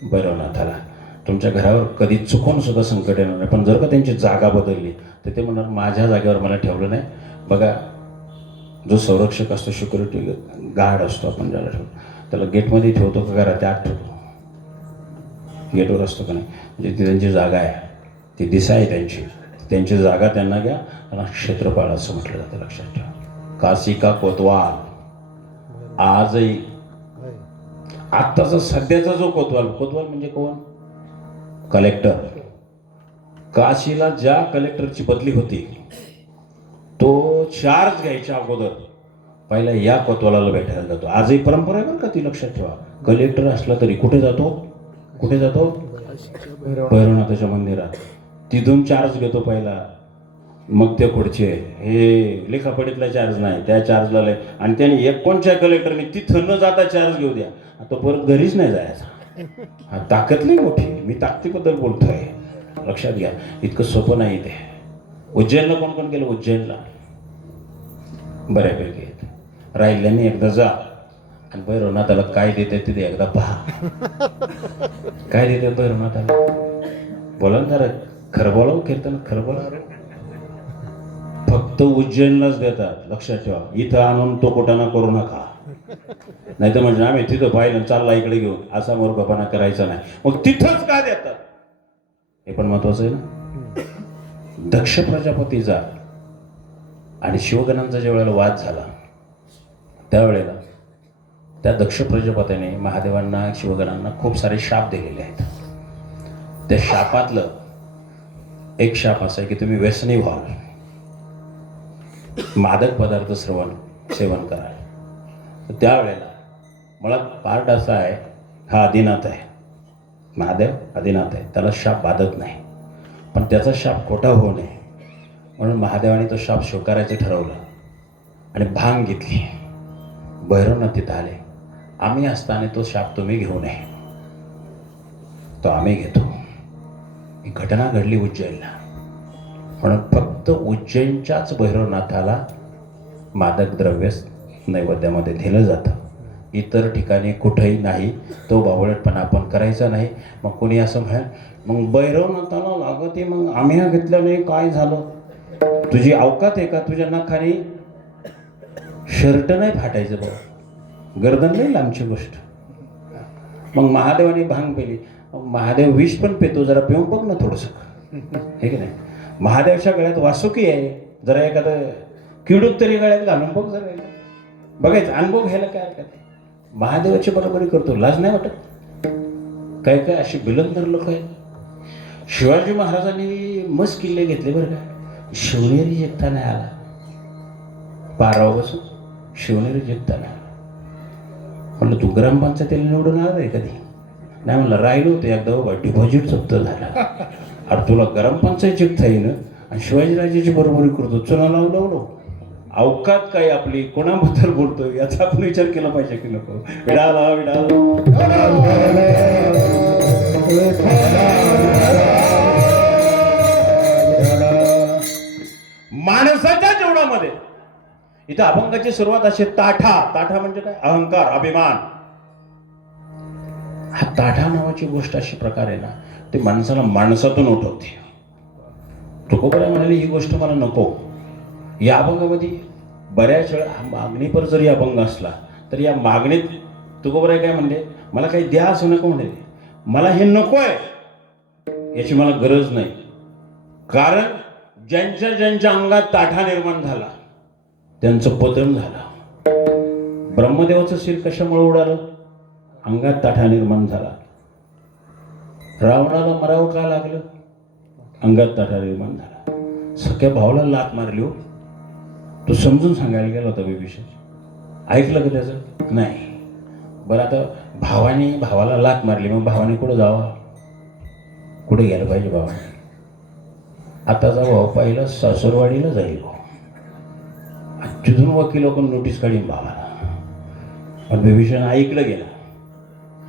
भैरवनाथाला. तुमच्या घरावर कधी चुकून सुद्धा संकट येणार नाही. पण जर का त्यांची जागा बदलली तर ते म्हणणार माझ्या जागेवर मला ठेवलं नाही. बघा, जो संरक्षक असतो, सिक्युरिटी गार्ड असतो, आपण ज्याला ठेवतो त्याला गेटमध्ये ठेवतो का घराच्या आत ठेवतो? गेटवर असतो का नाही? म्हणजे ती त्यांची जागा आहे, ती दिशा आहे त्यांची. त्यांची जागा त्यांना घ्या. त्यांना क्षेत्रपाळ असं म्हटलं जातं, लक्षात ठेवा. काशी का कोतवाल आजही, आत्ताचा सध्याचा जो कोतवाल म्हणजे कोण? कलेक्टर. काशीला ज्या कलेक्टरची बदली होती तो चार्ज घ्यायच्या अगोदर पहिला या कोतवालाला भेटायला जातो. आजही परंपरा आहे बरं का ती, लक्षात ठेवा. कलेक्टर असला तरी कुठे जातो? भैरवनाथाच्या मंदिरात. तिथून चार्ज घेतो पहिला, मग ते पुढचे. हे लेखापडीतला चार्ज नाही, त्या चार्जला लय. आणि त्याने कोणत्या कलेक्टरने तिथं न जाता चार्ज घेऊ द्या, आता परत घरीच नाही जायचा. हा ताकद नाही मोठी. मी ताकदीबद्दल बोलतोय, लक्षात घ्या. इतकं सोपं नाही ते. उज्जैनला कोण कोण गेलं? उज्जैनला बऱ्यापैकी राहिल्याने एकदा जा आणि भैरवनाथाला काय देते ते एकदा पहा. काय देते भैरवनाथाला? बोला ना जरा, खरं बोलावं कीर्तन, खरं बोला. फक्त उज्जैनलाच देतात, लक्षात ठेवा. इथं आणून तो कुटाणा करू नका, नाही तर म्हणजे आम्ही तिथं पाहिलं चालला इकडे घेऊन, असा मूर्खपणा करायचा नाही. मग तिथंच का देतात हे पण महत्वाचं आहे ना. दक्ष प्रजापतीचा आणि शिवगणांचा ज्या वेळेला वाद झाला त्यावेळेला त्या दक्ष प्रजापतीने महादेवांना, शिवगणांना खूप सारे शाप दिलेले आहेत. त्या शापातलं एक शाप असा आहे की तुम्ही व्यसनी व्हाल, मादक पदार्थ सेवन कराल. तर त्यावेळेला मला पार्ट असा आहे, हा आदिनाथ आहे, महादेव आदिनाथ आहे, त्याला शाप बाधत नाही. पण त्याचा शाप खोटा होऊ नये म्हणून महादेवाने तो शाप स्वीकारायचं ठरवलं आणि भांग घेतली. भैरवनाथ तिथं आले. आम्ही असताना तो शाप तुम्ही घेऊ नये, तो आम्ही घेतो. ही घटना घडली उज्जैनला. म्हणून फक्त उज्जैनच्याच भैरवनाथाला मादक द्रव्य नैवेद्यामध्ये दिलं जातं, इतर ठिकाणी कुठेही नाही. तो बावळटपणा आपण करायचा नाही. मग कोणी असं म्हणाल मग भैरवनाथाला लागते, मग आम्ही घेतलं नाही, काय झालं? तुझी अवकात आहे का? तुझ्या नाकाने शर्ट नाही फाटायचं बघ, गर्दन नाही लांबची गोष्ट. मग महादेवाने भांग पेली. महादेव विष पण पेतो, जरा पिऊन बघ ना थोडंसं, हे की नाही? महादेवच्या गळ्यात वासुकी आहे, जरा एखादं किडूक तरी गळ्यात घालून बघ, जरा बघायचं, अनुभव घ्यायला काय हरकत आहे. महादेवाची बरोबरी करतो, लाज नाही वाटत? काय काय अशी बिलंदर लोक आहेत. शिवाजी महाराजांनी मस्त किल्ले घेतले बरं का. शिवनेरी जिंकता नाही आला, पाराव बसून शिवनेरी जिंकता नाही आला. म्हणलं तू ग्रामपंचायतीला निवडून आला आहे कधी? नाही म्हणलं, राहिलो होते एकदा बाबा, डिपॉझिट जप्त झाला. अरे तुला ग्रामपंचायत जिंकता येईन आणि शिवाजीराजेची बरोबरी करतो, चुना लावलो. अवकात काय आपली, कोणाबद्दल बोलतोय याचा आपण विचार केला पाहिजे की नको? विडाला माणसाच्या जीवनामध्ये इथं अभंगाची सुरुवात अशी, ताठा म्हणजे काय? अहंकार, अभिमान. हा ताठा नावाची गोष्ट अशी प्रकार आहे ना, ते माणसाला माणसातून उठवते. तुकोबराय म्हणाले ही गोष्ट मला नको. या अभंगामध्ये बऱ्याच वेळा मागणीपर जरी अभंग असला तर या मागणीत तुकोबराय काय म्हणले, मला काही द्या असं नको म्हणे, मला हे नको आहे, याची मला गरज नाही. कारण ज्यांच्या अंगात ताठा निर्माण झाला त्यांचं पतन झालं. ब्रह्मदेवाचं शिर कशामुळे उडालं? अंगात ताठा निर्माण झाला. रावणाला मरावं का लागलं? अंगात ताठा निर्माण झाला. सख्या भावाला लात मारली हो, तो समजून सांगायला गेला होता विभीषण. ऐकलं का त्याचं? नाही. बरं, आता भावाने भावाला लात मारली, मग भावाने कुठं जावा? कुठे गेलं पाहिजे भावाने? आताचा भाऊ पहिला सासरवाडीला जाईल, तिथून वकील लोक नोटीस काढीन भावाला. पण विभीषण आईकडे गेला.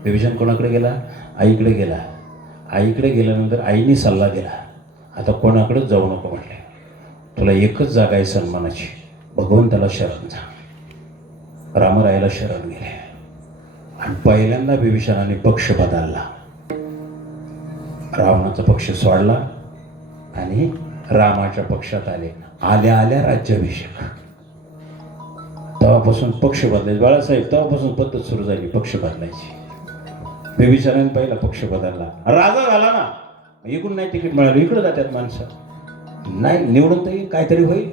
विभीषण कोणाकडे गेला? आईकडे गेला. आईकडे गेल्यानंतर आईने सल्ला दिला, आता कोणाकडेच जाऊ नको म्हटले, तुला एकच जागा आहे सन्मानाची, भगवंताला शरण जा. रामरायाला शरण गेले आणि पहिल्यांदा विभीषणाने पक्ष बदलला. रावणाचा पक्ष सोडला आणि रामाच्या पक्षात आले. आल्या आल्या राज्याभिषेक. तेव्हापासून पक्ष बदलायचे बाळासाहेब, तेव्हापासून पद्धत सुरू झाली पक्ष बदलायची. बिंबिसाराने पहिला पक्ष बदलला, राजा झाला ना, इकडून नाही तिकीट मिळालं इकडं जातात माणसं, नाही निवडून तर काहीतरी होईल.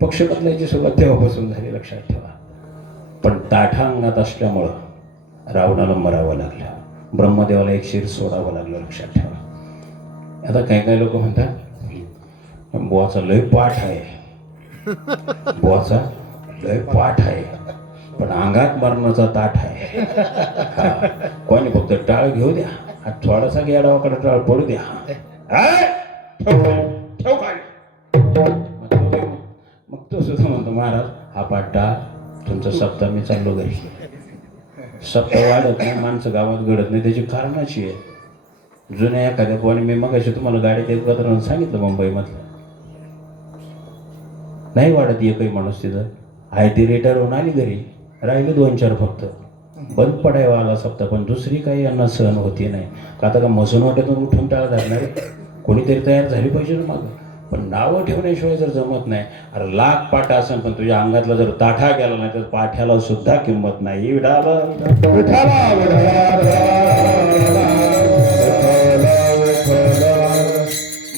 पक्ष बदलायची सुरुवात तेव्हापासून झाली, लक्षात ठेवा. पण ताठा अंगात असल्यामुळं रावणाला मरावं लागलं, ब्रह्मदेवाला एक शिर सोडावं लागलं, लक्षात ठेवा. आता काही काही लोक म्हणतात बुवाचा लय पाठ आहे, बुवाचा लय पाठ आहे, पण अंगात मरणाचा ताठ आहे. कोणी फक्त टाळ घेऊ द्या, हा थोडासा गेडावाकडे टाळ पडू द्या, ठेव खाली. मग तो सुद्धा म्हणतो महाराज हा पाठ टाळ, तुमचा सप्ताह मी चाललो घरी. सप्ताह वाढत नाही, माणसं गावात घडत नाही, त्याची कारणाची आहे. जुन्या एखाद्या कोणी, मी मग अशी तुम्हाला गाडीत एकत्र सांगितलं मुंबईमधलं, नाही वाढत एकही माणूस तिथं आहे, ती रिटायर होऊन आली घरी, राहिले 2-4 फक्त. बंद पडायला आला सप्ताह, पण दुसरी काही यांना सहन होती नाही. का आता का मसून वाट्यातून उठून टाळा धरणारे कोणीतरी तयार झाली पाहिजे ना मागं. पण नावं ठेवण्याशिवाय जर जमत नाही. अरे लाख पाठा असेल पण तुझ्या अंगातला जर ताठा गेला नाही तर पाठ्याला सुद्धा किंमत नाही.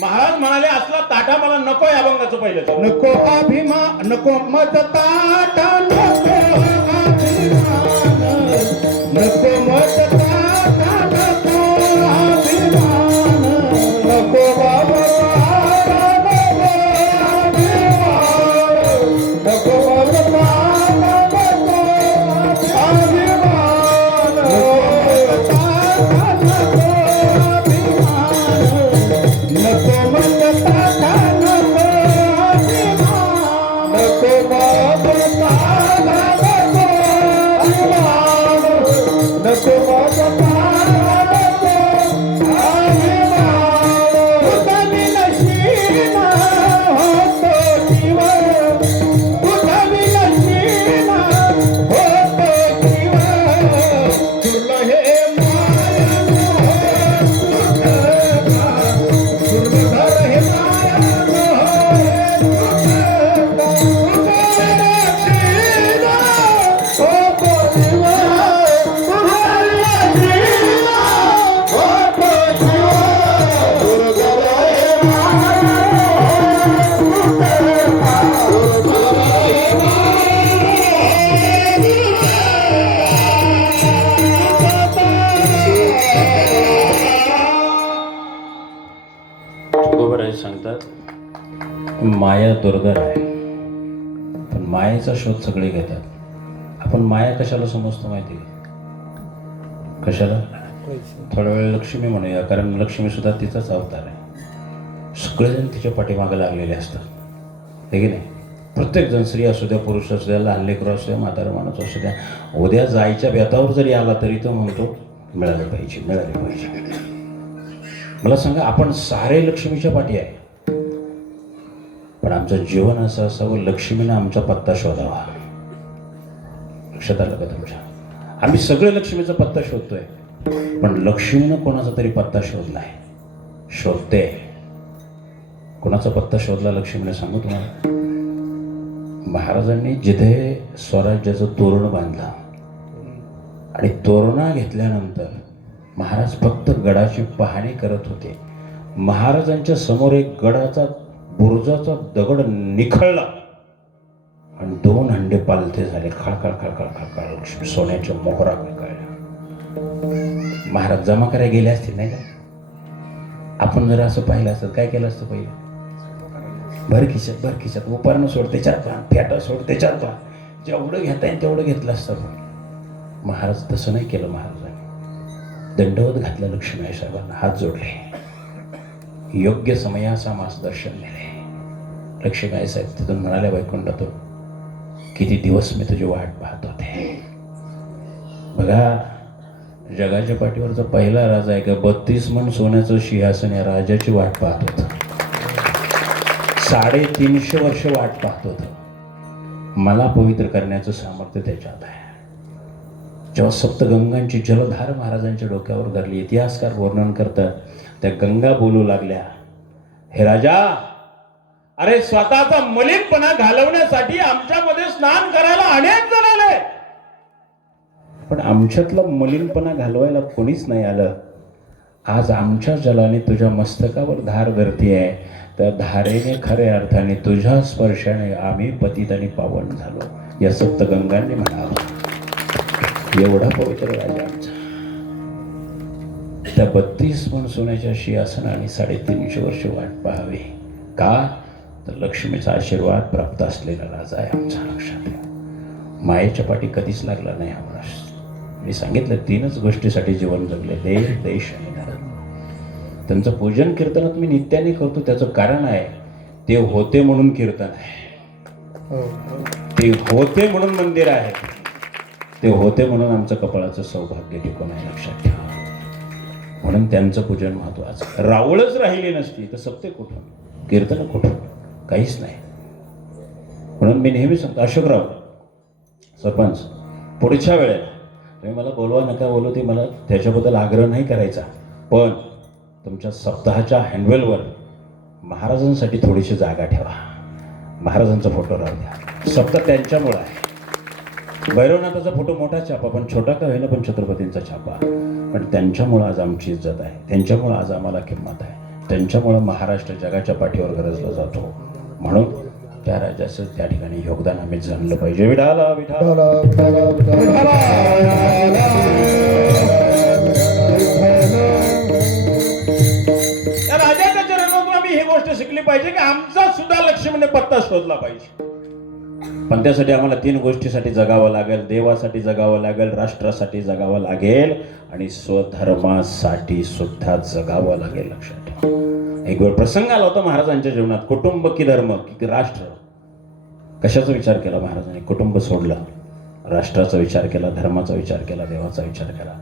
महाराज म्हणाले असला ताठा मला नको आहे अभंगाचं पहिलं. नको अभिमान, नको मत ताटा, नको अभिमान, नको मत ताटा, नको अभिमान, नको बाबा ताटा, नको अभिमान, नको बाबा ताटा, नको अभिमान, नको ताटा, नको अभिमान, नको मत ताटा, नको अभिमान, नको बाबा ताटा, नको अभिमान, नको बाबा ताटा, नको अभिमान. तुझी नशीना होतो जीव, तुझी नशीना होतो जीव, तुला हे माया तुकोबराय सांगतात माया दुर्धर आहे, पण मायेचा शोध सगळे घेतात. आपण माया कशाला समजतो माहिती आहे? कशाला? थोडा वेळ लक्ष्मी म्हणूया, कारण लक्ष्मी सुद्धा तिचाच अवतार आहे. सगळेजण तिच्या पाठीमागे लागलेले असतात, हे की नाही? प्रत्येकजण, स्त्री असू द्या, पुरुष असू द्या, लहान लेकरं असू द्या, म्हातारा माणूस असू द्या, उद्या जायच्या बेतावर जरी आला तरी तो म्हणतो मिळाले पाहिजे, मिळाले पाहिजे. मला सांगा, आपण सारे लक्ष्मीच्या पाठी आहे, पण आमचं जीवन असं असावं लक्ष्मीनं आमचा पत्ता शोधावा. लक्षात आलं का तुमच्या? आम्ही सगळे लक्ष्मीचा पत्ता शोधतोय, पण लक्ष्मीनं कोणाचा तरी पत्ता शोधलाय, शोधते. कोणाचा पत्ता शोधला लक्ष्मीने सांगू तुम्हाला? महाराजांनी जिथे स्वराज्याचं तोरण बांधलं आणि तोरणा घेतल्यानंतर महाराज फक्त गडाची पाहणी करत होते. महाराजांच्या समोर एक गडाचा बुरुजाचा दगड निखळला आणि 2 हंडे पालथे झाले. खळखळ खळखळ खळखळ लक्ष्मी सोन्याच्या मोहरा कळल्या. महाराज जमा करायला गेले असतील नाही का? आपण जर असं पाहिलं असतं काय केलं असतं? पहिलं भर खिशात उपारणं सोड त्याच्यात पहा, फेटा सोड त्याच्यात पहा, जेवढं घेता येईल तेवढं घेतलं असतं. महाराज तसं नाही केलं. महाराजांनी दंडवत घातलं लक्ष्मीबाई साहेबांना, हात जोडले, योग्य समयाचा मार्गदर्शन दिले. लक्ष्मीबाई साहेब तिथून म्हणाल्या, वैकुंठातून किती दिवस मी तुझी वाट पाहत होते. बघा, जगाच्या पाठीवरचा पहिला राजा आहे का 32 मन सोन्याचं सिंहासन या राजाची वाट पाहत होतं. 350 वर्ष वाट पाहत होतं. मला पवित्र करण्याचं सामर्थ्य त्याच्यात आहे. जेव्हा सप्तगंगांची जलधार महाराजांच्या डोक्यावर धरली, इतिहासकार वर्णन करतात त्या गंगा बोलू लागल्या, हे राजा, अरे स्वतःचा मलिनपणा घालवण्यासाठी आमच्यामध्ये स्नान करायला अनेक जण आले, पण आमच्यातला मलिनपणा घालवायला कोणीच नाही आलं. आज आमच्या जलाने तुझ्या मस्तकावर धार धरती आहे, त्या धारेने खऱ्या अर्थाने तुझ्या स्पर्शाने आम्ही पतित आणि पावन झालो, या सप्तगंगांनी म्हणावं. एवढा पवित्र राजा आमचा. त्या 32 मन सोन्याच्या सिंहासनाने 350 वर्ष वाट पाहावी. का? तर लक्ष्मीचा आशीर्वाद प्राप्त असलेला राजा आहे आमचा. लक्षात ठेवा, मायेच्या पाठी कधीच लागला नाही हा माणूस. मी सांगितलं 3च गोष्टीसाठी जीवन जगले, देश, देश आणि धर्म. त्यांचं पूजन कीर्तनात मी नित्याने करतो. त्याचं कारण आहे, ते होते म्हणून कीर्तन आहे, ते होते म्हणून मंदिर आहे, ते होते म्हणून आमचं कपाळाचं सौभाग्य टिकून आहे. लक्षात ठेवा. म्हणून त्यांचं पूजन महत्वाचं. रावळच राहिली नसती तर सत्य कुठून, कीर्तन कुठून, काहीच नाही. म्हणून मी नेहमी सांगतो, अशोकराव सरपंच, पुढच्या वेळेला तुम्ही मला बोलवा नका बोलू, ते मला त्याच्याबद्दल आग्रह नाही करायचा, पण तुमच्या सप्ताहाच्या हँडवेलवर महाराजांसाठी थोडीशी जागा ठेवा. महाराजांचा फोटो राहू द्या. सप्ताह त्यांच्यामुळं आहे. भैरवनाथाचा फोटो मोठा छापा, पण छोटा का होईना पण छत्रपतींचा छापा. पण त्यांच्यामुळं आज आमची इज्जत आहे, त्यांच्यामुळं आज आम्हाला किंमत आहे, त्यांच्यामुळं महाराष्ट्र जगाच्या पाठीवर गरजला जातो. म्हणून त्या राजाचं त्या ठिकाणी योगदान आम्ही जाणलं पाहिजे. विठाला विठाला त्या राजाच्या चरणातून आम्ही ही गोष्ट शिकली पाहिजे की आमचा सुद्धा लक्ष्मीने पत्ता शोधला पाहिजे. पण त्यासाठी आम्हाला 3 गोष्टीसाठी जगावं लागेल. देवासाठी जगावं लागेल, राष्ट्रासाठी जगावं लागेल आणि स्वधर्मासाठी सुद्धा जगावं लागेल. लक्षात ठेवा. एक वेळ प्रसंग आला होता महाराजांच्या जीवनात, कुटुंब की धर्म की राष्ट्र. कशाचा विचार केला महाराजांनी? कुटुंब सोडलं, राष्ट्राचा विचार केला, धर्माचा विचार केला, देवाचा विचार केला.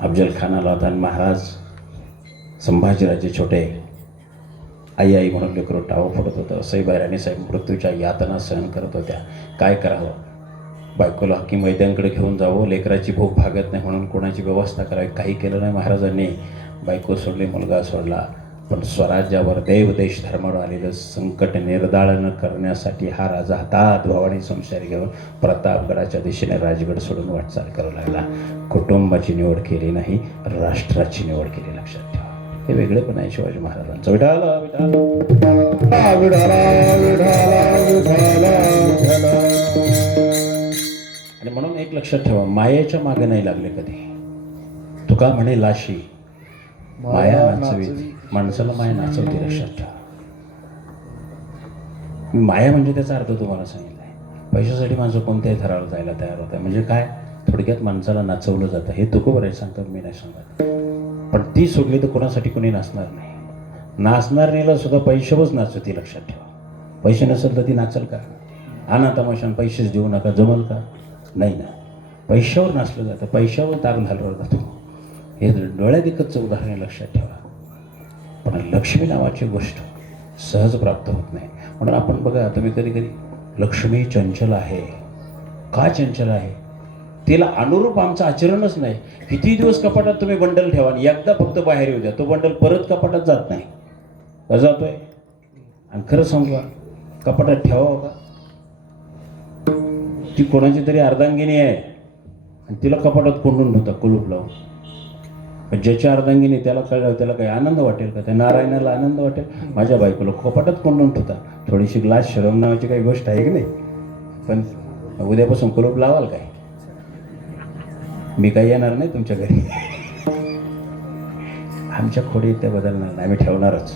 अफजल खान आला होता आणि महाराज संभाजीराजे छोटे आई आई म्हणून लेकरू टाव फोडत होतं. सईबाई साहेब मृत्यूच्या यातना सहन करत होत्या. काय करावं? बायकोला हकीम वैद्यांकडे घेऊन जावं, लेकराची भूक भागत नाही म्हणून कोणाची व्यवस्था करावी. काही केलं नाही महाराजांनी. बायको सोडली, मुलगा सोडला, पण स्वराज्यावर देव देश धर्मावर आलेलं संकट निर्दाळन करण्यासाठी हा राजा हातात भवानी संसारी घेऊन प्रतापगडाच्या दिशेने राजगड सोडून वाटचाल करू लागला. कुटुंबाची निवड केली नाही, राष्ट्राची निवड केली. लक्षात ठेवा. हे वेगळे पण आहे शिवाजी महाराजांचं. विठाला आणि म्हणून एक लक्षात ठेवा, मायेच्या मागे नाही लागले कधी. तुका म्हणे लाशी माया नाचवी, माणसाला माया नाचवते. लक्षात ठेवा. माया म्हणजे त्याचा अर्थ तुम्हाला सांगितलाय. पैशासाठी माणसं कोणत्याही थरावर जायला तयार होत आहे. म्हणजे काय? थोडक्यात माणसाला नाचवलं जातं. हे तुकोबर आहे, सांगतात, मी नाही सांगत. पण ती सोडली तर कोणासाठी कोणी नाचणार नाही. नाचणारीला सुद्धा पैशावरच नाचवती. लक्षात ठेवा. पैसे नसेल तर ती नाचल का? आणा तमाशान पैसेच देऊ नका, जमल का? नाही ना. पैशावर नाचलं जातं, पैशावर ताग घालवला जातो. हे डोळ्यात एकच उदाहरण आहे. लक्षात ठेवा. पण लक्ष्मी नावाची गोष्ट सहज प्राप्त होत नाही. म्हणून आपण बघा, तुम्ही कधी कधी लक्ष्मी चंचल आहे. का चंचल आहे? तिला अनुरूप आमचं आचरणच नाही. किती दिवस कपाटात तुम्ही बंडल ठेवा, एकदा फक्त बाहेर येऊ द्या, तो बंडल परत कपाटात जात नाही. का जातोय? आणि खरं सांगू, कपाटात ठेवावं का? ती कोणाची तरी अर्धांगिनी आहे आणि तिला कपाटात कोंडून ठेवता कुलूप लावून. ज्याच्या अर्धांगिनी त्याला कळलं, त्याला काही आनंद वाटेल का? त्या नारायणाला आनंद वाटेल? माझ्या बायकोला कपाटात कोंडून ठेवता. थोडीशी ग्लास शरम नावाची काही गोष्ट आहे की नाही? पण उद्यापासून कुलूप लावाल काय? मी काही येणार नाही तुमच्या घरी. आमच्या खोडी त्या बदलणार नाही, आम्ही ठेवणारच.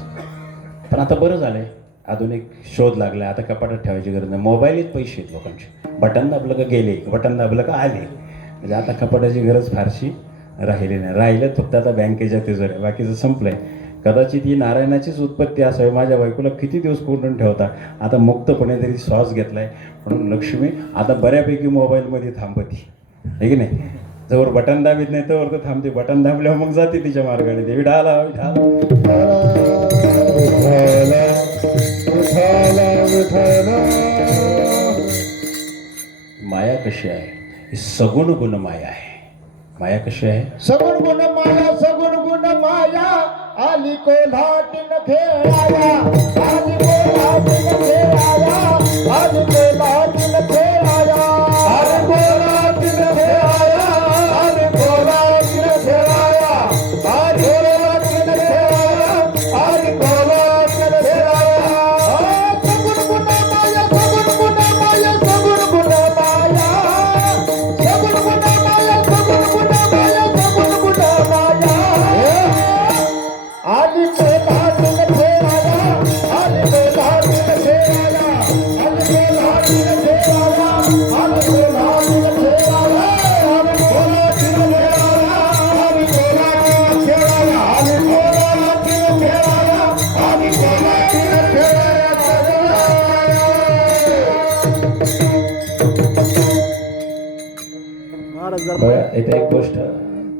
पण आता बरं झालंय, आधुनिक शोध लागला. आता कपाटात ठेवायची गरज नाही. मोबाईलच पैसे आहेत लोकांचे. बटन दाबलं का गेले, बटन दाबलं का आले. म्हणजे आता कपाटाची गरज फारशी राहिली नाही. राहिलं फक्त आता बँकेच्या तिजोऱ्या, बाकीचं संपलंय. कदाचित ही नारायणाचीच उत्पत्ती असावी. माझ्या बायकोला किती दिवस कोंडून ठेवता, आता मुक्तपणे तरी श्वास घेतलाय. म्हणून लक्ष्मी आता बऱ्यापैकी मोबाईलमध्ये थांबती, आहे की नाही? जवळ बटन दाबीत नाही तर तर थांबते. बटन दाबल्यावर मग जाते तिच्या मार्गाने. देवी ढाला माया कशी आहे? ही सगुण गुण माया आहे. माया कशी आहे? सगुण गुण माया, सगुण गुण माया, आली कोल्हाटीन खेळाया आली कोल्हाटीन खेळाया आली कोल्हाटीन खेळाया आली कोल्हाटीन खेळाया आली कोल्हाटीन खेळाया आली कोल्हाटीन खेळाया आली कोल्हाटीन खेळाया सगुण गुणा माया सगुण गुणा माया सगुण गुणा माया सगुण गुणा माया सगुण गुणा माया सगुण गुणा माया आली कोल्हाटीन खेळाया आली कोल्हाटीन खेळाया आली कोल्हाटीन खेळाया आली कोल्हाटीन खेळाया आली कोल्हाटीन खेळाया आली कोल्हाटीन खेळाया आली कोल्हाटीन खेळाया आली कोल्हाटीन खेळाया महाराज जर बघा इथे एक गोष्ट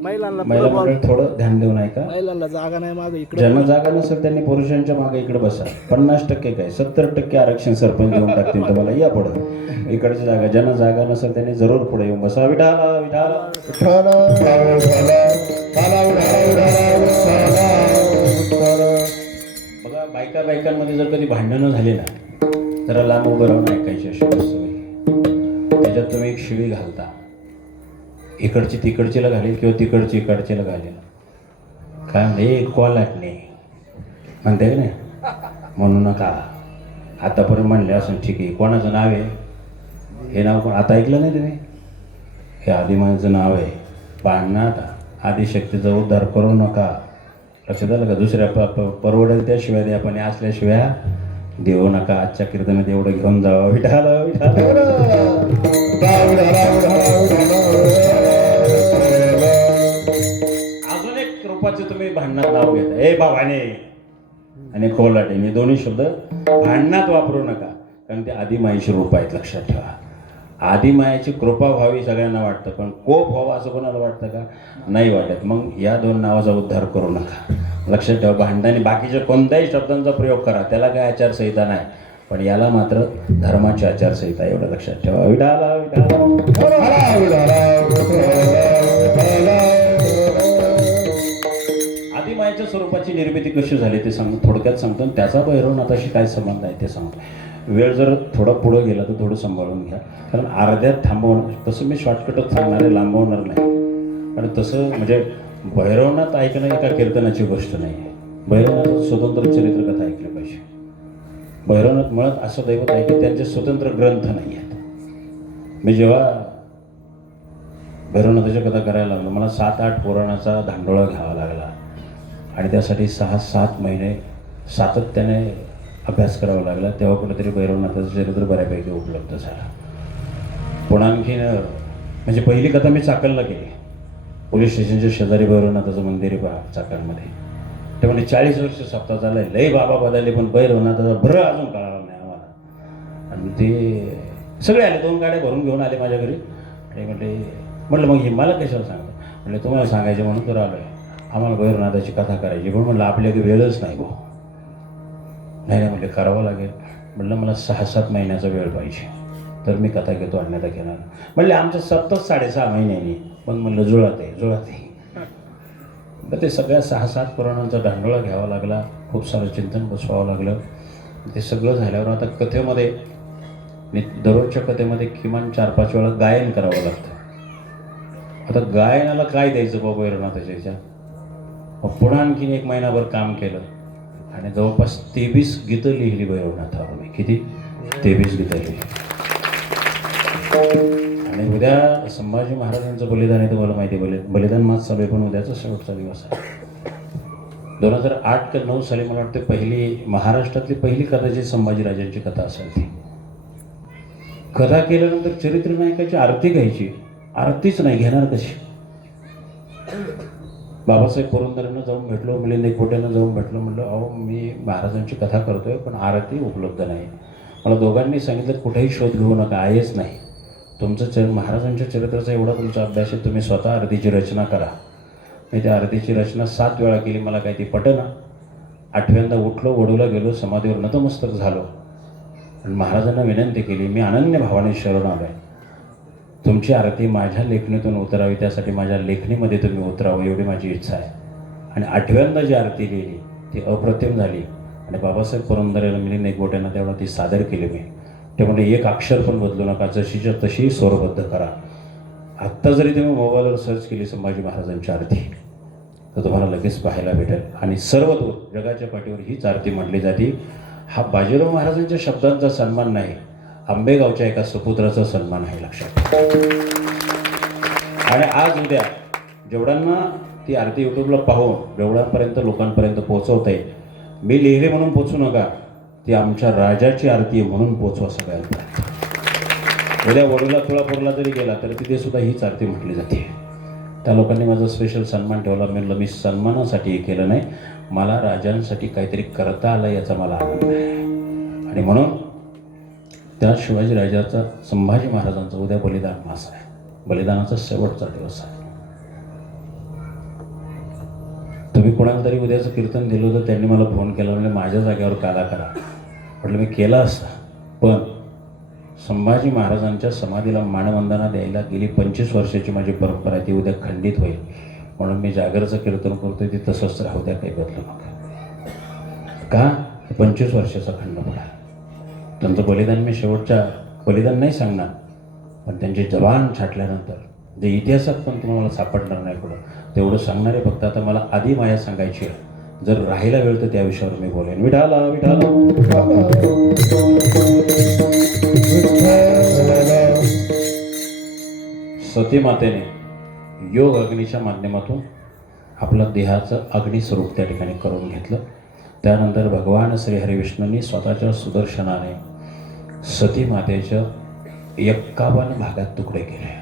महिलांना महिला मंडळ थोडं ध्यान देऊन ऐका. महिलांना जागा नाही मागे इकडे ज्यांना जागा नसेल त्यांनी पुरुषांच्या मागे इकडे बसा. 50% काय 70% आरक्षण सरपंच देऊन टाकतील तुम्हाला. या पुढं इकडची जागा. ज्यांना जागा नसेल त्यांनी जरूर पुढे येऊन बसा. विठाला विठाला. बघा बायकांमध्ये जर कधी भांडणं झाली ना जरा लांब उभं राहून ऐकायची अशी वस्तू आहे. त्याच्यात तुम्ही एक शिवी घालता. इकडची तिकडचीला घालील किंवा तिकडची इकडचीला घालील. काय म्हणते कोल्हाटणे म्हणते की नाही म्हणू नका. आतापर्यंत म्हणले असं ठीक आहे. कोणाचं नाव आहे हे नाव कोण आता ऐकलं नाही तुम्ही. हे आदिमाचं नाव आहे. पाहणं आता आदिशक्तीचा उद्धार करू नका. लक्षात आलं का. दुसऱ्या परवडेल त्याशिवाय द्या पण असल्याशिवाय देऊ नका. आजच्या कीर्तनात एवढं घेऊन जावं. विठाला विठाला. अजून एक रूपाचे तुम्ही भांडणात नाव घेता. ए बाबाने आणि कोल्हाटे हे दोन्ही शब्द भांडणात वापरू नका. कारण ते आदिमाईची रूप आहेत. लक्षात ठेवा. आदिमायाची कृपा व्हावी सगळ्यांना वाटतं पण कोप व्हावा असं कोणाला वाटतं का. नाही वाटत. मग या दोन नावाचा उद्धार करू नका. लक्षात ठेवा. भांडणाने बाकीच्या कोणत्याही शब्दांचा प्रयोग करा त्याला काय आचारसंहिता नाही पण याला मात्र धर्माची आचारसंहिता. एवढं लक्षात ठेवा. विठाला आदिमायाच्या स्वरूपाची निर्मिती कशी झाली ते थोडक्यात सांगतो आणि त्याचा भैरवनाथाशी काय संबंध आहे ते सांगतो. वेळ जर थोडं पुढं गेला तर थोडं सांभाळून घ्या कारण अर्ध्यात थांबवणं. तसं मी शॉर्टकटच सांगणार आहे लांबवणार नाही. कारण तसं म्हणजे भैरवनाथ ऐकणं एका कीर्तनाची गोष्ट नाही आहे. भैरवनाथ स्वतंत्र चरित्रकथा ऐकली पाहिजे. भैरवनाथ मुळात असं दैवत आहे की त्यांचे स्वतंत्र ग्रंथ नाही आहेत. मी जेव्हा भैरवनाथाच्या कथा करायला लागलो मला 7-8 पुराणाचा धांडोळा घ्यावा लागला आणि त्यासाठी 6-7 महिने सातत्याने अभ्यास करावा लागला. तेव्हा कुठेतरी भैरवनाथाचं चरित्र बऱ्यापैकी उपलब्ध झालं. पुन्हा आणखीन म्हणजे पहिली कथा मी चाकणला केली. पोलीस स्टेशनच्या शेजारी भैरवनाथाचं मंदिर आहे पहा चाकणमध्ये. ते म्हणजे 40 वर्ष सप्ताह झाला आहे. लई बाबा बदलले पण भैरवनाथाचा भर अजून कळाला नाही आम्हाला. आणि ते सगळे आले 2 गाड्या भरून घेऊन आले माझ्या घरी आणि म्हटलं मग हे मला कशाला सांगतो. म्हटलं तुम्हाला सांगायचे म्हणून तर आलो आहे. आम्हाला भैरवनाथाची कथा करायची पण म्हटलं आपल्याकडे वेळच नाही भाऊ. नाही म्हटलं करावं लागेल. म्हटलं मला 6-7 महिन्याचा वेळ पाहिजे तर मी कथा घेतो अन्यथा घेणार. म्हणले आमच्या सतत 6.5 महिन्यांनी. मग म्हणलं जुळत आहे. तर ते सगळ्या 6-7 पुराणांचा धांडोळा घ्यावा लागला. खूप सारं चिंतन बसवावं लागलं. ते सगळं झाल्यावर आता कथेमध्ये दररोजच्या कथेमध्ये किमान 4-5 वेळा गायन करावं लागतं. आता गायनाला काय द्यायचं बाबा भैरवनाथाच्या ह्याच्या. मग पुन्हा आणखीन 1 महिनाभर काम केलं आणि जवळपास 23 गीतं लिहिली भैरवनाथावर मी. किती 23 गीतं लिहिली. आणि उद्या संभाजी महाराजांचं बलिदान आहे तुम्हाला माहिती आहे. बलिदान महोत्सव पण उद्याचा शेवटचा दिवस आहे. 2008 का 9 साली मला वाटतं पहिली महाराष्ट्रातली पहिली कथा जी संभाजीराजांची कथा असेल ती. कथा केल्यानंतर चरित्रनायकाची आरती घ्यायची. आरतीच नाही घेणार कशी. बाबासाहेब पुरंदरेंना जाऊन भेटलो. मिलिंद एकबोटेंना जाऊन भेटलो. म्हटलं अहो मी महाराजांची कथा करतोय पण आरती उपलब्ध नाही. मला दोघांनी सांगितलं कुठेही शोध घेऊ नका आहेच नाही. तुमचं महाराजांच्या चरित्राचा एवढा तुमचा अभ्यास आहे तुम्ही स्वतः आरतीची रचना करा. मी त्या आरतीची रचना 7 वेळा केली. मला काही ती पटेना. 8व्यांदा उठलो वडूला गेलो समाधीवर नतमस्तक झालो आणि महाराजांना विनंती केली मी अनन्य भावाने शरण आलो आहे. तुमची आरती माझ्या लेखणीतून उतरावी त्यासाठी माझ्या लेखणीमध्ये तुम्ही उतरावं एवढी माझी इच्छा आहे. आणि 8व्यांदा जी आरती लिहिली ती अप्रतिम झाली आणि बाबासाहेब पुरंदरेला मिलिंद एकबोट्यांना तेवढा ती सादर केली मी. ते म्हणजे एक अक्षर पण बदलू नका, जशीच्या तशी स्वरबद्ध करा. आत्ता जरी तुम्ही मोबाईलवर सर्च केली संभाजी महाराजांची आरती तर तुम्हाला लगेच पाहायला भेटेल. आणि सर्वदूर जगाच्या पाठीवर हीच आरती म्हटली जाते. हा बाजीराव महाराजांच्या शब्दांचा सन्मान नाही, आंबेगावच्या एका सुपुत्राचा सन्मान आहे, लक्षात. आणि आज उद्या जेवढ्यांना ती आरती यूट्यूबला पाहून जेवढ्यांपर्यंत लोकांपर्यंत पोहोचवता येईल, मी लिहिले म्हणून पोचू नका, ती आमच्या राजाची आरती आहे म्हणून पोचवा सगळ्यांपर्यंत. उद्या वडूला तुळापूरला जरी गेला तरी तिथे सुद्धा हीच आरती म्हटली जाते. त्या लोकांनी माझा स्पेशल सन्मान ठेवला. म्हणलं मी सन्मानासाठी हे केलं नाही, मला राजांसाठी काहीतरी करता आलं याचा मला आनंद आहे. आणि म्हणून त्या शिवाजी राजाचा संभाजी महाराजांचा उद्या बलिदान मास आहे, बलिदानाचा शेवटचा दिवस आहे. तुम्ही कोणाला तरी उद्याचं कीर्तन दिलं होतं, त्यांनी मला फोन केला, म्हणजे माझ्या जागेवर काला करा. म्हटलं मी केला असता, पण संभाजी महाराजांच्या समाधीला मानवंदना द्यायला गेली 25 वर्षाची माझी परंपरा ती उद्या खंडित होईल, म्हणून मी जागरचं कीर्तन करतोय ते तसंच राहू द्या, काही बदलू नका. का? 25 वर्षाचा खंड पडा. त्यांचं बलिदान मी शेवटच्या बलिदान नाही सांगणार, पण त्यांचे जवान छाटल्यानंतर जे इतिहासात पण तुम्हाला सापडणार नाही पुढं, तेवढं सांगणारे फक्त आता मला आधी माया सांगायची आहे. जर राहिला वेळ तर त्या विषयावर मी बोलेन. विठाला विठाला सती मातेने योग अग्नीच्या माध्यमातून आपलं देहाचं अग्निस्वरूप त्या ठिकाणी करून घेतलं. त्यानंतर भगवान श्री हरिविष्णूंनी स्वतःच्या सुदर्शनाने सती मातेच्या 51 भागात तुकडे केले.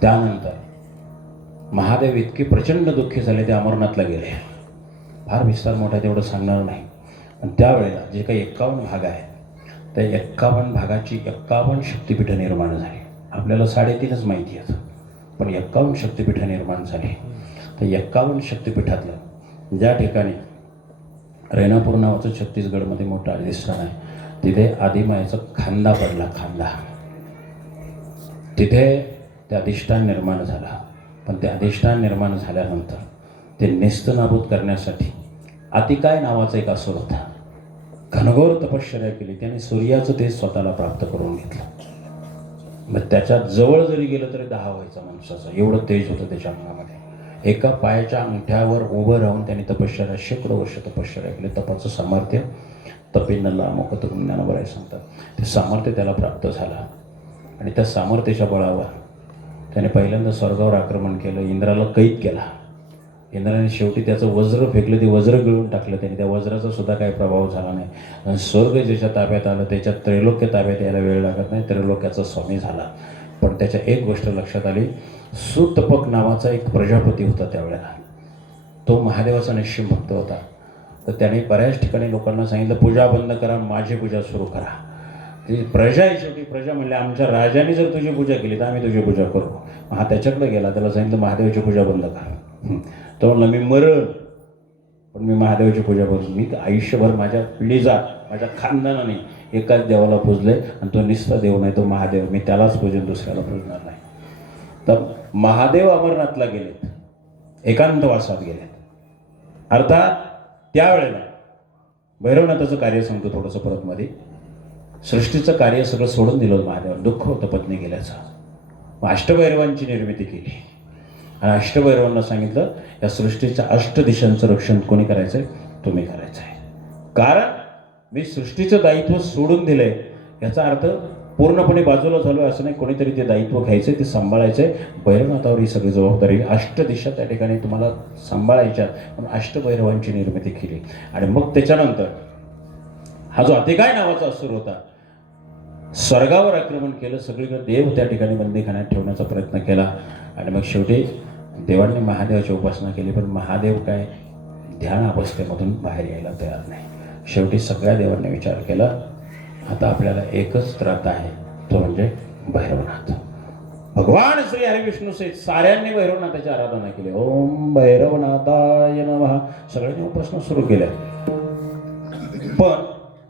त्यानंतर महादेव इतके प्रचंड दुःखी झाले ते अमरनाथला गेले. फार विस्तार मोठा तेवढं सांगणार नाही, पण त्यावेळेला जे काही 51 भाग आहेत त्या 51 भागाची 51 शक्तिपीठं निर्माण झाली. आपल्याला 3.5च माहिती आहेत, पण 51 शक्तिपीठं निर्माण झाली. तर 51 शक्तिपीठातलं ज्या ठिकाणी रेणापूर नावाचं छत्तीसगडमध्ये मोठं अधिष्ठान आहे, तिथे आदिमायेचा खांदा पडला, खांदा. तिथे ते अधिष्ठान निर्माण झाला. पण ते अधिष्ठान निर्माण झाल्यानंतर ते नेस्तनाबूत करण्यासाठी अतिकाय नावाचा एक असुर होता. घनघोर तपश्चर्या केली त्याने, सूर्याचं तेज स्वतःला प्राप्त करून घेतलं. मग त्याच्या जवळ जरी गेलं तरी 10 व्हायचा माणसाचा, एवढं तेज होतं त्याच्या अंगामध्ये. एका पायाच्या अंगठ्यावर उभं राहून त्यांनी तपश्चर्या, शेकडो वर्ष तपश्चर्या केली. तपाचं सामर्थ्य तपेनं लामोक तरुण ज्ञानोबराय सांगतात, ते सामर्थ्य त्याला प्राप्त झालं. आणि त्या सामर्थ्याच्या बळावर त्याने पहिल्यांदा स्वर्गावर आक्रमण केलं, इंद्राला कैद केला. इंद्राने शेवटी त्याचं वज्र फेकलं, ते वज्र गिळून टाकलं त्याने. त्या वज्राचा सुद्धा काही प्रभाव झाला नाही. आणि स्वर्ग ज्याच्या ताब्यात आलं त्याच्यात त्रैलोक्य ताब्यात यायला वेळ लागत नाही, त्रैलोक्याचा स्वामी झाला. पण त्याच्या एक गोष्ट लक्षात आली, सुतपक नावाचा एक प्रजापती होता त्यावेळेला. तो महादेवाचा निश्चिम भक्त होता. तर त्याने बऱ्याच ठिकाणी लोकांना सांगितलं, पूजा बंद करा, माझी पूजा सुरू करा. ती प्रजा आहे, शेवटी प्रजा म्हणले आमच्या राजाने जर तुझी पूजा केली तर आम्ही तुझी पूजा करू. हा त्याच्याकडे गेला, त्याला सांगितलं महादेवाची पूजा बंद करा. तो म्हणला मी मरण, पण मी महादेवाची पूजा करू. मी आयुष्यभर माझ्या पिढीचा, माझ्या खानदानाने एकाच देवाला पूजले आणि तो निस्ता देव नाही, तो महादेव. मी त्यालाच पूजेन, दुसऱ्याला पूजणार नाही. तर महादेव अमरनाथला गेलेत, एकांतवासात गेलेत. अर्थात त्यावेळेला भैरवनाथाचं कार्य सांगतो थोडंसं परत मध्ये. सृष्टीचं कार्य सगळं सोडून दिलं महादेवानं, दुःख होतं पत्नी गेल्याचं. मग अष्टभैरवांची निर्मिती केली आणि अष्टभैरवांना सांगितलं या सृष्टीच्या 8 दिशांचं रक्षण कोणी करायचंय? तुम्ही करायचं आहे. कारण मी सृष्टीचं दायित्व सोडून दिलंय, याचा अर्थ पूर्णपणे बाजूला झालो असं नाही, कोणीतरी ते दायित्व घ्यायचंय, ते सांभाळायचंय. भैरवनाथावर ही सगळी जबाबदारी, 8 दिशा त्या ठिकाणी तुम्हाला सांभाळायच्या. म्हणून अष्टभैरवांची निर्मिती केली. आणि मग त्याच्यानंतर हा जो अतिकाय नावाचा असुर होता, स्वर्गावर आक्रमण केलं, सगळीकडे देव त्या ठिकाणी बंदीखान्यात ठेवण्याचा प्रयत्न केला. आणि मग शेवटी देवांनी महादेवाची उपासना केली, पण महादेव काय ध्यान अवस्थेमधून बाहेर यायला तयार नाही. शेवटी सगळ्या देवांनी विचार केला, आता आपल्याला एकच त्रात आहे, तो म्हणजे भैरवनाथ. भगवान श्री हरिविष्णू सहित साऱ्यांनी भैरवनाथाची आराधना केली. ओम भैरवनाथाय नमः, सगळ्यांनी उपासना सुरू केल्या. पण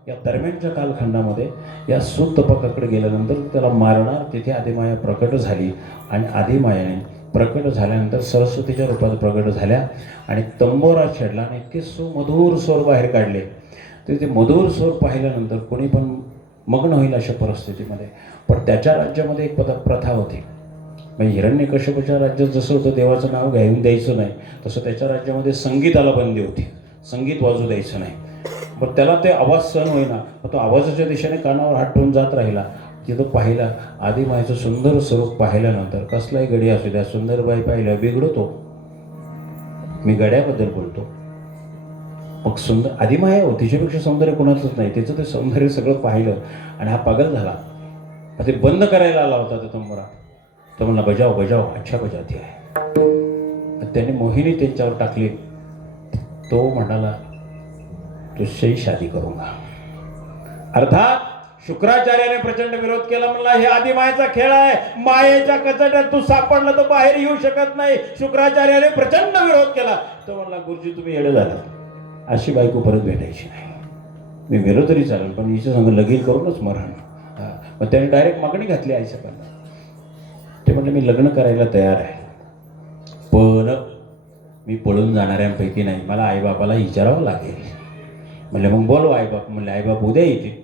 या दरम्यानच्या कालखंडामध्ये या सुतपकाकडे गेल्यानंतर त्याला मारणार, तिथे आदिमाया प्रकट झाली आणि आदिमायाने प्रकट झाल्यानंतर सरस्वतीच्या रूपात प्रकट झाल्या आणि तंबोरा छेडला आणि इतके सुमधुर स्वर बाहेर काढले. ते मधुर स्वर पाहिल्यानंतर कोणी पण मग्न होईल अशा परिस्थितीमध्ये. पण त्याच्या राज्यामध्ये एक प्रथा होती. म्हणजे हिरण्यकश्यपूच्या राज्यात जसं होतं देवाचं नाव घेऊन द्यायचं नाही, तसं त्याच्या राज्यामध्ये संगीताला बंदी होती. संगीत वाजू द्यायचं नाही. मग त्याला ते आवाज सहन होईना, मग तो आवाजाच्या दिशेने कानावर हात ठेवून जात राहिला. तिथं पाहिला आदिमायचं सुंदर स्वरूप पाहिल्यानंतर, कसलाही गडी असू द्या, सुंदरबाई पाहिलं बिघडतो. मी गड्याबद्दल बोलतो. मग सुंदर आदिमाया हो, तिच्यापेक्षा सौंदर्य कोणाचंच नाही. त्याचं ते सौंदर्य सगळं पाहिलं आणि हा पागल झाला. ते बंद करायला आला होता तो तंबोरा. तो म्हणला बजाव बजाव, अच्छा बजाती आहे. त्याने मोहिनी त्यांच्यावर टाकली. तो म्हणाला तुझशी शादी करूंगा. अर्थात शुक्राचार्याने प्रचंड विरोध केला. म्हणला हे आदिमायेचा खेळ आहे, मायेच्या कचट्यात तू सापडला तर बाहेर येऊ शकत नाही. शुक्राचार्याने प्रचंड विरोध केला. तो म्हणला गुरुजी तुम्ही येडे झालात, अशी बायको परत भेटायची नाही. मी मेलो तरी चालेल पण हिच्या संग लगीन करूनच मरण. मग त्याने डायरेक्ट मागणी घातली आईसाहेबांना. ते म्हटलं मी लग्न करायला तयार आहे, पण मी पळून जाणाऱ्यांपैकी नाही, मला आईबापाला विचारावं लागेल. म्हणले मग बोलवा आईबाप. म्हणले आईबाप उद्या येतील.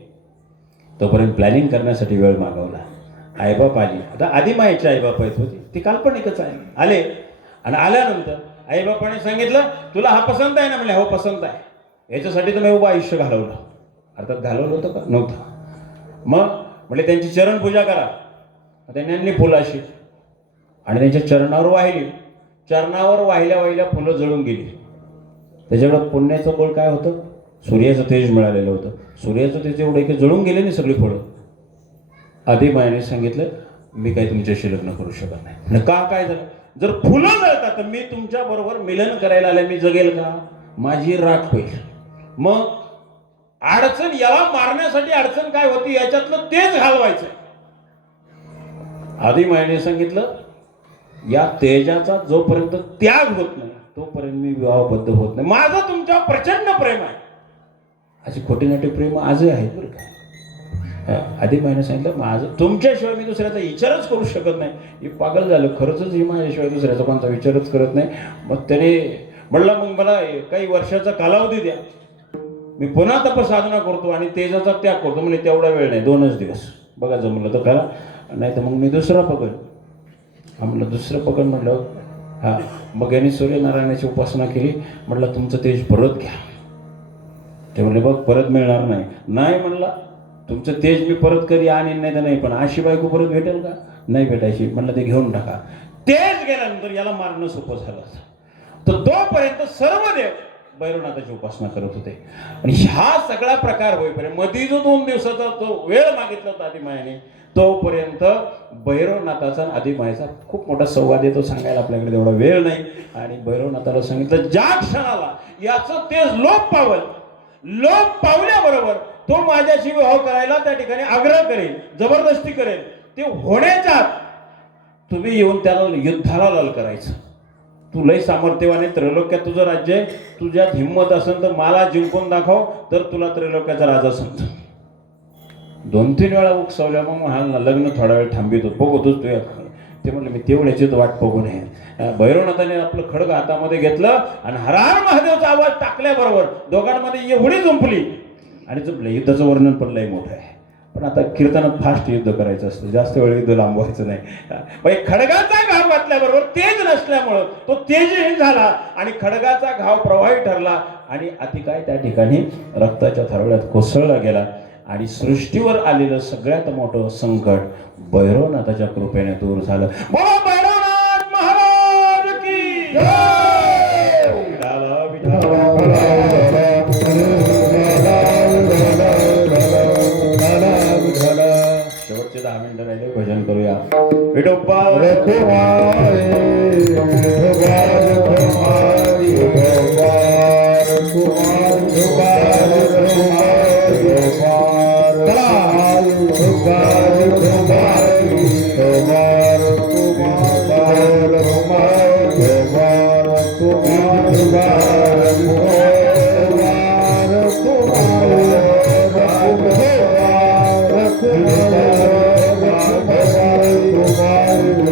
तोपर्यंत प्लॅनिंग करण्यासाठी वेळ मागवला. आईबाप आली. आता आदिमायेची आईबाप आहेत होती, ती काल्पनिकच आहे. आले आणि आल्यानंतर आईबापाने सांगितलं तुला हा पसंत आहे ना? म्हणले हो पसंत आहे. याच्यासाठी तर मी उभं आयुष्य घालवलं. अर्थात घालवलं होतं का? नव्हतं. मग म्हणजे त्यांची चरण पूजा करा. त्यांनी आणली फुलाशी आणि त्यांच्या चरणावर वाहिली. चरणावर वाहिल्या वाहिल्या फुलं जळून गेली. त्याच्याकडं पुण्याचं बळ काय होतं? सूर्याचं तेज मिळालेलं होतं. सूर्याचं तेज एवढं की जळून गेले नाही सगळी फळं. आदिमायाने सांगितलं मी काही तुमच्याशी लग्न करू शकत नाही. म्हणजे का? काय झालं? जर फुलं जळतात तर मी तुमच्या बरोबर मिलन करायला आले, मी जगेल का? माझी राख होईल. मग अडचण, याला मारण्यासाठी अडचण काय होती याच्यातलं तेज घालवायचं. आदिमायाने सांगितलं या तेजाचा जोपर्यंत त्याग होत नाही तोपर्यंत मी विवाहबद्ध होत नाही. माझं तुमच्यावर प्रचंड प्रेम आहे. अशी खोटी नाटी प्रेम आजही आहेत बरं का. आदिमायाने सांगितलं माझं तुमच्याशिवाय मी दुसऱ्याचा विचारच करू शकत नाही. हे पागल झालं. खरंच ही माझ्याशिवाय दुसऱ्याचा कोणता विचारच करत नाही. मग त्याने म्हणलं मग मला काही वर्षाचा कालावधी द्या, मी पुन्हा तपसाधना करतो आणि तेजाचा त्याग करतो. म्हणजे तेवढा वेळ नाही, 2च दिवस बघा जमलं तर करा, नाही तर मग मी दुसरा पकड. म्हणलं दुसरं पकड. म्हटलं हां. मग यांनी सूर्यनारायणाची उपासना केली. म्हटलं तुमचं तेज परत घ्या. ते म्हणले बघ परत मिळणार नाही. नाही म्हणला तुमचं तेज मी परत कधी आणीन, नाही तर नाही, पण अशी बायको परत भेटेल का? नाही भेटायची. म्हणलं ते घेऊन टाका. तेज गेल्यानंतर याला मारणं सोपं झालं. तर तोपर्यंत सर्व देव भैरवनाथाची उपासना करत होते. आणि ह्या सगळा प्रकार होईपर्यंत मध्ये जो 2 दिवसाचा तो वेळ मागितला होता आदिमायाने, तोपर्यंत भैरवनाथाचा आणि आदिमायेचा खूप मोठा संवाद येतो. सांगायला आपल्याकडे एवढा वेळ नाही. आणि भैरवनाथाला सांगितलं ज्या क्षणाला याचं तेज लोप पावल, लोप पावल्याबरोबर तो माझ्याशी विवाह करायला त्या ठिकाणी आग्रह करेल, जबरदस्ती करेल. ते होण्याच्या आत तुम्ही येऊन त्याला युद्धाला लाल करायचं. तू लय सामर्थ्यवान आहे, त्रैलोक्यात तुझं राज्य आहे, तुझ्यात हिंमत असेल तर मला जिंकून दाखव, तर तुला त्रैलोक्याचा राजा समज. 2-3 वेळा उकसवल्या. मग म्हणाल लग्न थोडा वेळ थांबितो, बघतोच तू. ते म्हणलं मी तेवढ्याचीच वाट बघू नये. भैरवनाथाने आपलं खडग हातामध्ये घेतलं आणि हर हर महादेवचा आवाज टाकल्याबरोबर दोघांमध्ये एवढी जुंपली आणि जुंपलं. युद्धाचं वर्णन पण लय मोठं आहे, पण आता कीर्तनात फास्ट युद्ध करायचं असतं, जास्त वेळ युद्ध लांबवायचं नाही. खडगाचा घाव घातल्याबरोबर तेज नसल्यामुळं तो तेजहीन झाला आणि खडगाचा घाव प्रवाही ठरला आणि अतिकाय त्या ठिकाणी रक्ताच्या थरवड्यात कोसळला गेला. आणि सृष्टीवर आलेलं सगळ्यात मोठं संकट भैरवनाथाच्या कृपेने दूर झालं. बोला भैरवनाथ महाराज की जय. विठाला विठाला. शेवटचे 10 मिनिटं राहिले, भजन करूया. विठोबा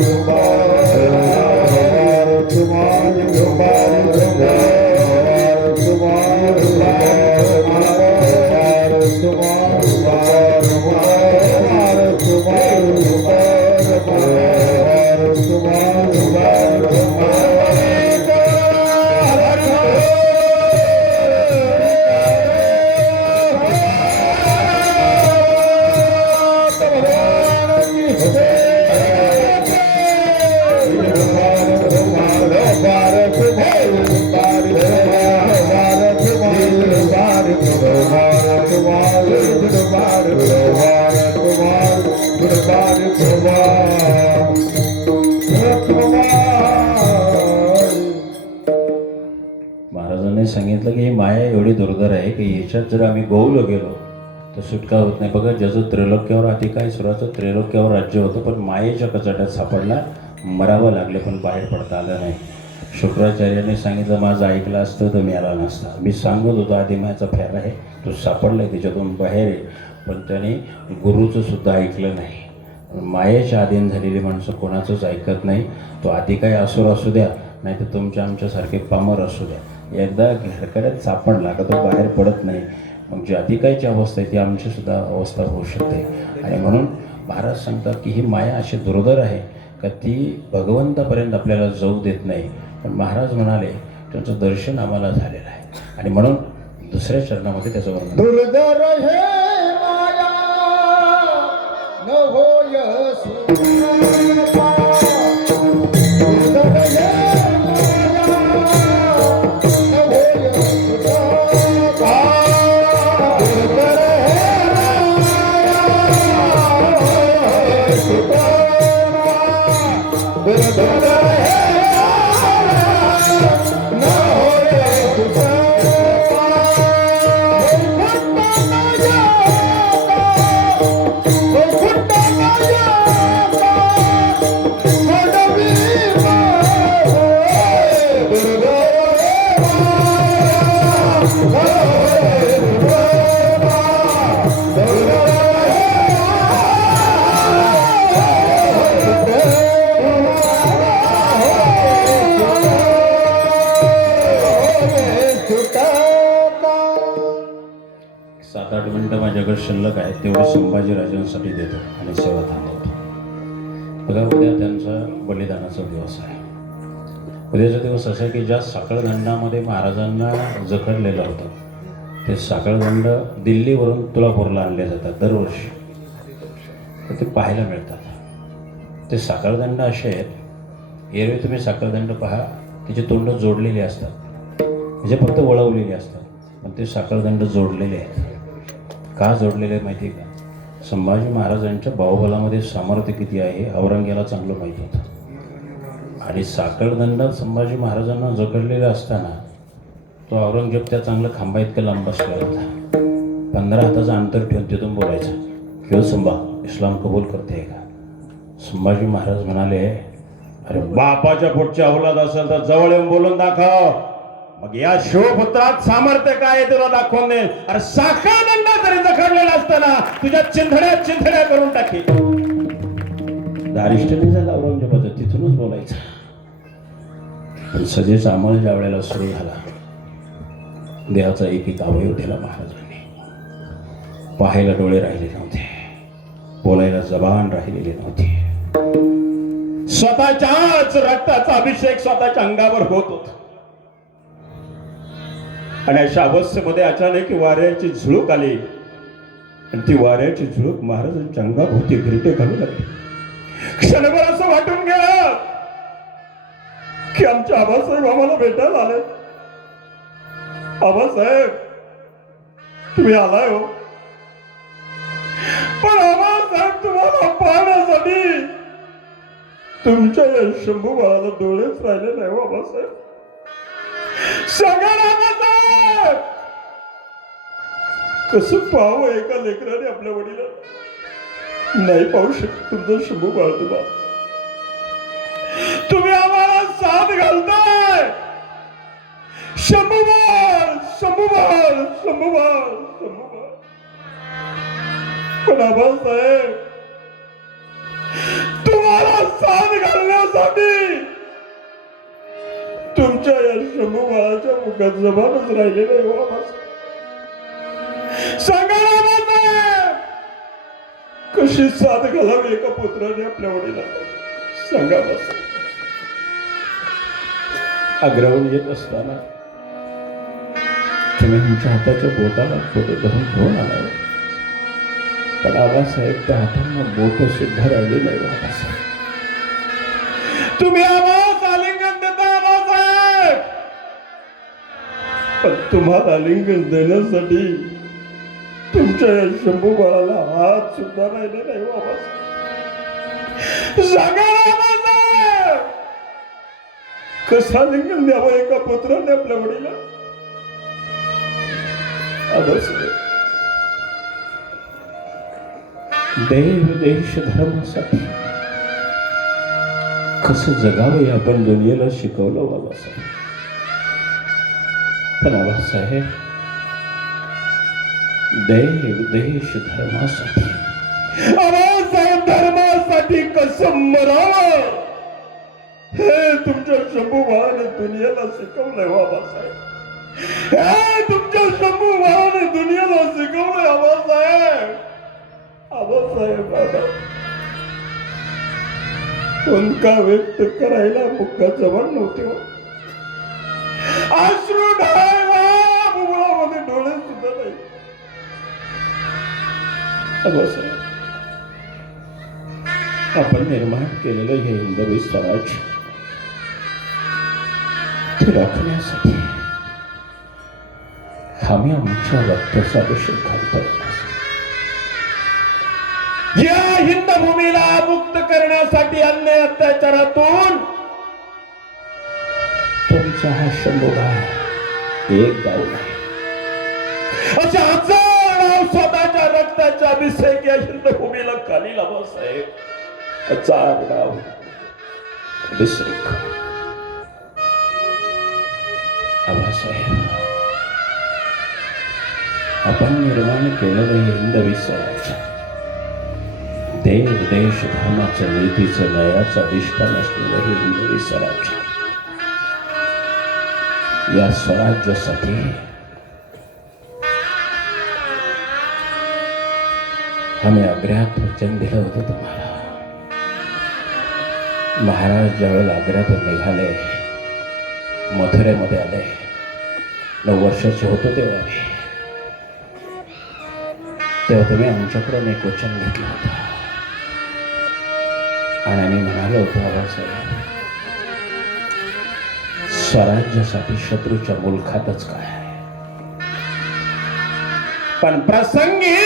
Bye. दरबार महाराजांनी सांगितलं की ही माया एवढी दुर्धर आहे की याच्यात जर आम्ही गोवलं गेलो तर सुटका होत नाही. बघा, ज्याचं त्रैलोक्यावर अधिकार सुराचं त्रैलोक्यावर राज्य होतं, पण मायेच्या कचाट्यात सापडला, मरावं लागले पण बाहेर पडता आलं नाही. शुक्राचार्याने सांगितलं, माझं ऐकलं असतं तर मी आला नसता. मी सांगत होतो आदिमायाचा फेर आहे, तो सापडलाय त्याच्यातून बाहेर आहे, पण त्याने गुरुचं सुद्धा ऐकलं नाही. मायेच्या अधीन झालेली माणसं कोणाचंच ऐकत नाही. तो आधी काही असुर असू द्या, नाही तर तुमच्या आमच्यासारखे पामर असू द्या, एकदा घरकड्यात सापडला का तो बाहेर पडत नाही. मग जी अधिकायची अवस्था आहे ती आमचीसुद्धा अवस्था होऊ शकते. आणि म्हणून महाराज सांगतात की ही माया अशी दुर्धर आहे का ती भगवंतापर्यंत आपल्याला जाऊ देत नाही. पण महाराज म्हणाले त्यांचं दर्शन आम्हाला झालेलं आहे, आणि म्हणून दुसऱ्या चरणामध्ये त्याचं वर्णन. दुर्धर हे माया न होय सुखा. दुर्धर हे माया न होय सुखा. दुर्धर हे माया सुखा. दुर्धर हे न होय सुखा. सात आठ मिनटं माझ्याकडे शिल्लक आहे, तेवढे संभाजीराजांसाठी देतो आणि सेवा थांबवतो. बघा, उद्या त्यांचा बलिदानाचा दिवस आहे. उद्याचा दिवस असा आहे की ज्या साखळदंडामध्ये महाराजांना जखडलेलं होतं, ते साखळदंड दिल्लीवरून तुळापूरला आणले जातात दरवर्षी, तर ते पाहायला मिळतात. ते साखळदंड असे आहेत, एरवी तुम्ही साखळदंड पहा, त्याची तोंड जोडलेली असतात, म्हणजे फक्त वळवलेली असतात, पण ते साखळदंड जोडलेले आहेत. का जोडलेले आहे माहिती आहे का? संभाजी महाराजांच्या बाहुबलामध्ये सामर्थ्य किती आहे औरंग्याला चांगलं माहीत होतं. आणि साखळदंडात संभाजी महाराजांना जखडलेलं असताना तो औरंगजेब त्या चांगलं खांबा इतकं लांब बसलेला होता. 15 हाताचं अंतर ठेवून तिथून बोलायचं, किंवा संभा इस्लाम कबूल करते का? संभाजी महाराज म्हणाले, अरे बापाच्या पोटची अवलाद असेल तर जवळ येऊन बोलून दाखव, मग या शिवपुत्रात सामर्थ्य काय आहे तुला दाखवून दे. अरे साखळदंडा तरी जखडलेला असताना तुझ्या चिंधड्या करून टाकी. दारिष्ट नाही झाला औरंगजेबाचं, तिथूनच बोलायचं. पण सजेचा अंमल ज्या वेळेला सुरू झाला, देहाचा एक एक अवयव दिला महाराजांनी. पाहायला डोळे राहिले नव्हते, बोलायला जबान राहिलेली नव्हती. स्वतःच्याच रक्ताचा अभिषेक स्वतःच्या अंगावर होत होता. आणि अशा अवस्थेमध्ये अचानक वाऱ्याची झुळूक आली, आणि ती वाऱ्याची झुळूक महाराजांच्या अंगाभोवती गिरटे घालू लागली. क्षणभर असं वाटून गेलं की आमच्या आबासाहेब आम्हाला भेटायला आले. आबासाहेब तुम्ही आलाय हो, पण आबासाहेब तुम्हाला पाहण्यासाठी तुमच्या या शंभू बाळाला डोळेच राहिले नाही हो आबासाहेब. सांगा ना आबासाहेब, कसं पाहावं एका लेकराने आपल्या वडिलांना? नाही पाहू शकत तुमचं शंभू बाळ. तुम्ही आम्हाला साथ घालताय. शंभू बाळ, शंभू बाळ, शंभू बाळ, शंभू बाळ. पण आबासाहेब, तुम्हाला साथ घालण्यासाठी तुमच्या या शंभू बाळाच्या मुखात जबानच राहिले नाही हो आबासाहेब. सांगा ना आबासाहेब, कशी साथ घालावी एका पुत्राने आपल्या वडिलांना? सांगा आबासाहेब. आग्राहून येत असताना तुम्ही तुमच्या हाताच्या बोटाला फोटो धरून घेऊन आला, पण आबासाहेब त्या हातांना बोट सुद्धा राहिले नाही आबासाहेब. तुम्ही आवाज आलिंगन देता आबासाहेब, पण तुम्हाला आलिंगन देण्यासाठी तुमच्या या शंभू बाळाला हात सुद्धा राहिले नाही आबासाहेब. सांगा रामासाहेब, कसा लिंगण द्यावं एका पुत्राने आपल्या वडीला? देव देश धर्मासाठी कसं जगावं आपण दुनियेला शिकवलं बाबासाहेब. पण बाबासाहेब, देव देश धर्मासाठी, बाबासाहेब धर्मासाठी कसं मरावं हे तुमच्या शंभूभावाने दुनियेला शिकवलंय बाबासाहेब. हे तुमच्या शंभूभावाने दुनियेला शिकवलंय बाबासाहेब. आबासाहेब बाबा, उनका व्यक्त करायला मुक्का जवळ नव्हते. अश्रू ढाळला मुलामध्ये डोळे सुद्धा नाही. आबासाहेब, आपण निर्माण केलेलं हे हिंदवी स्वराज्य ते राखण्यासाठी आम्ही आमच्या रक्ताचा अभिषेक घालतो. या हिंद भूमीला मुक्त करण्यासाठी अन्याय अत्याचारातून तुमचा हा शंभूगा एक गाव नाही, अशा हजार स्वतःच्या रक्ताचा अभिषेक या हिंद भूमीला खाली लावा साहेब. हजार गाव अभिषेक. आबासाहेब, आपण निर्माण केलेलं हे हिंदवी स्वराज्य देव देश धर्माचं नीतीचं न्यायाचं अधिष्ठान असलेलं हे हिंदवी स्वराज्य, या स्वराज्यासाठी आम्ही आग्र्यात वचन दिलं होतं तुम्हाला. महाराज ज्यावेळेला आग्र्यातून निघाले, मथुरेमध्ये आले, 9 वर्षाचे होतो तेव्हा तुम्ही आमच्याकडून एक वचन घेतलं होतं आणि आम्ही म्हणालो होतो, बाबासाहेब, स्वराज्यासाठी शत्रूच्या मुलखातच काय आहे. पण प्रसंगी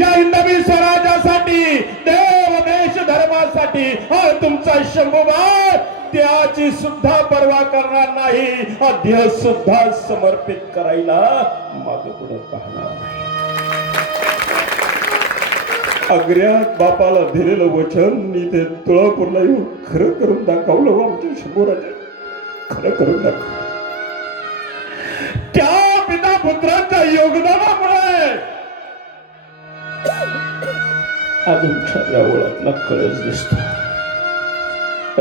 या हिंदवी स्वराज्यासाठी, देव देश धर्मासाठी हा तुमचा शंभूबा त्याची सुद्धा पर्वा करणार नाही, अध्य सुद्धा समर्पित करायला मागे पुढे पाहणार नाही. आग्र्यात बापाला दिलेलं वचन इथे तुळापूरला येऊन खरं करून दाखवलं. आमच्या शंभूराजे खरं करून दाखवलं. त्या पिता पुत्रांच्या योगदानामुळे आज आमच्या रावळातला कळस दिसतो.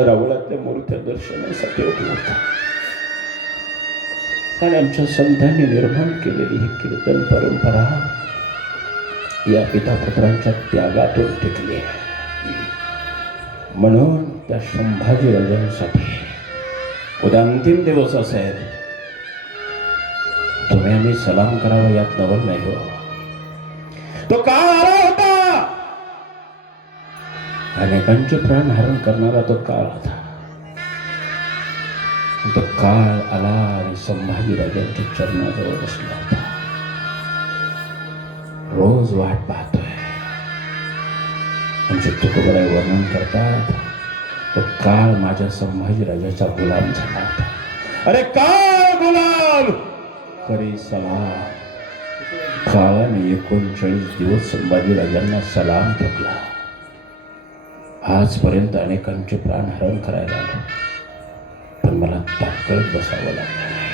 रावळातल्या मूर्त्या दर्शनासाठी होता आणि आमच्या संतांनी निर्माण केलेली ही कीर्तन परंपरा या पिता पुत्रांच्या त्यागातून टिकली आहे. म्हणून त्या संभाजी राजांसाठी उद्या अंतिम दिवस असेल, तुम्ही आम्ही सलाम करावा यात नवल नाही हो. तो काळ आला होता, अनेकांचे प्राण हरण करणारा तो काळ होता. तो काळ आला आणि संभाजी राजांच्या चरणाजवळ बसला होता. रोज वाट पाहतोय. आमचे तुकोबराय वर्णन करतात, तो काळ माझ्या संभाजी राजाचा गुलाम झाला होता. अरे काळ गुलाम करी सलाम. काळाने 39 दिवस संभाजी राजांना सलाम ठोकला. आजपर्यंत अनेकांचे प्राण हरण करायला आलो, पण मला ताकद बसावं लागलं नाही.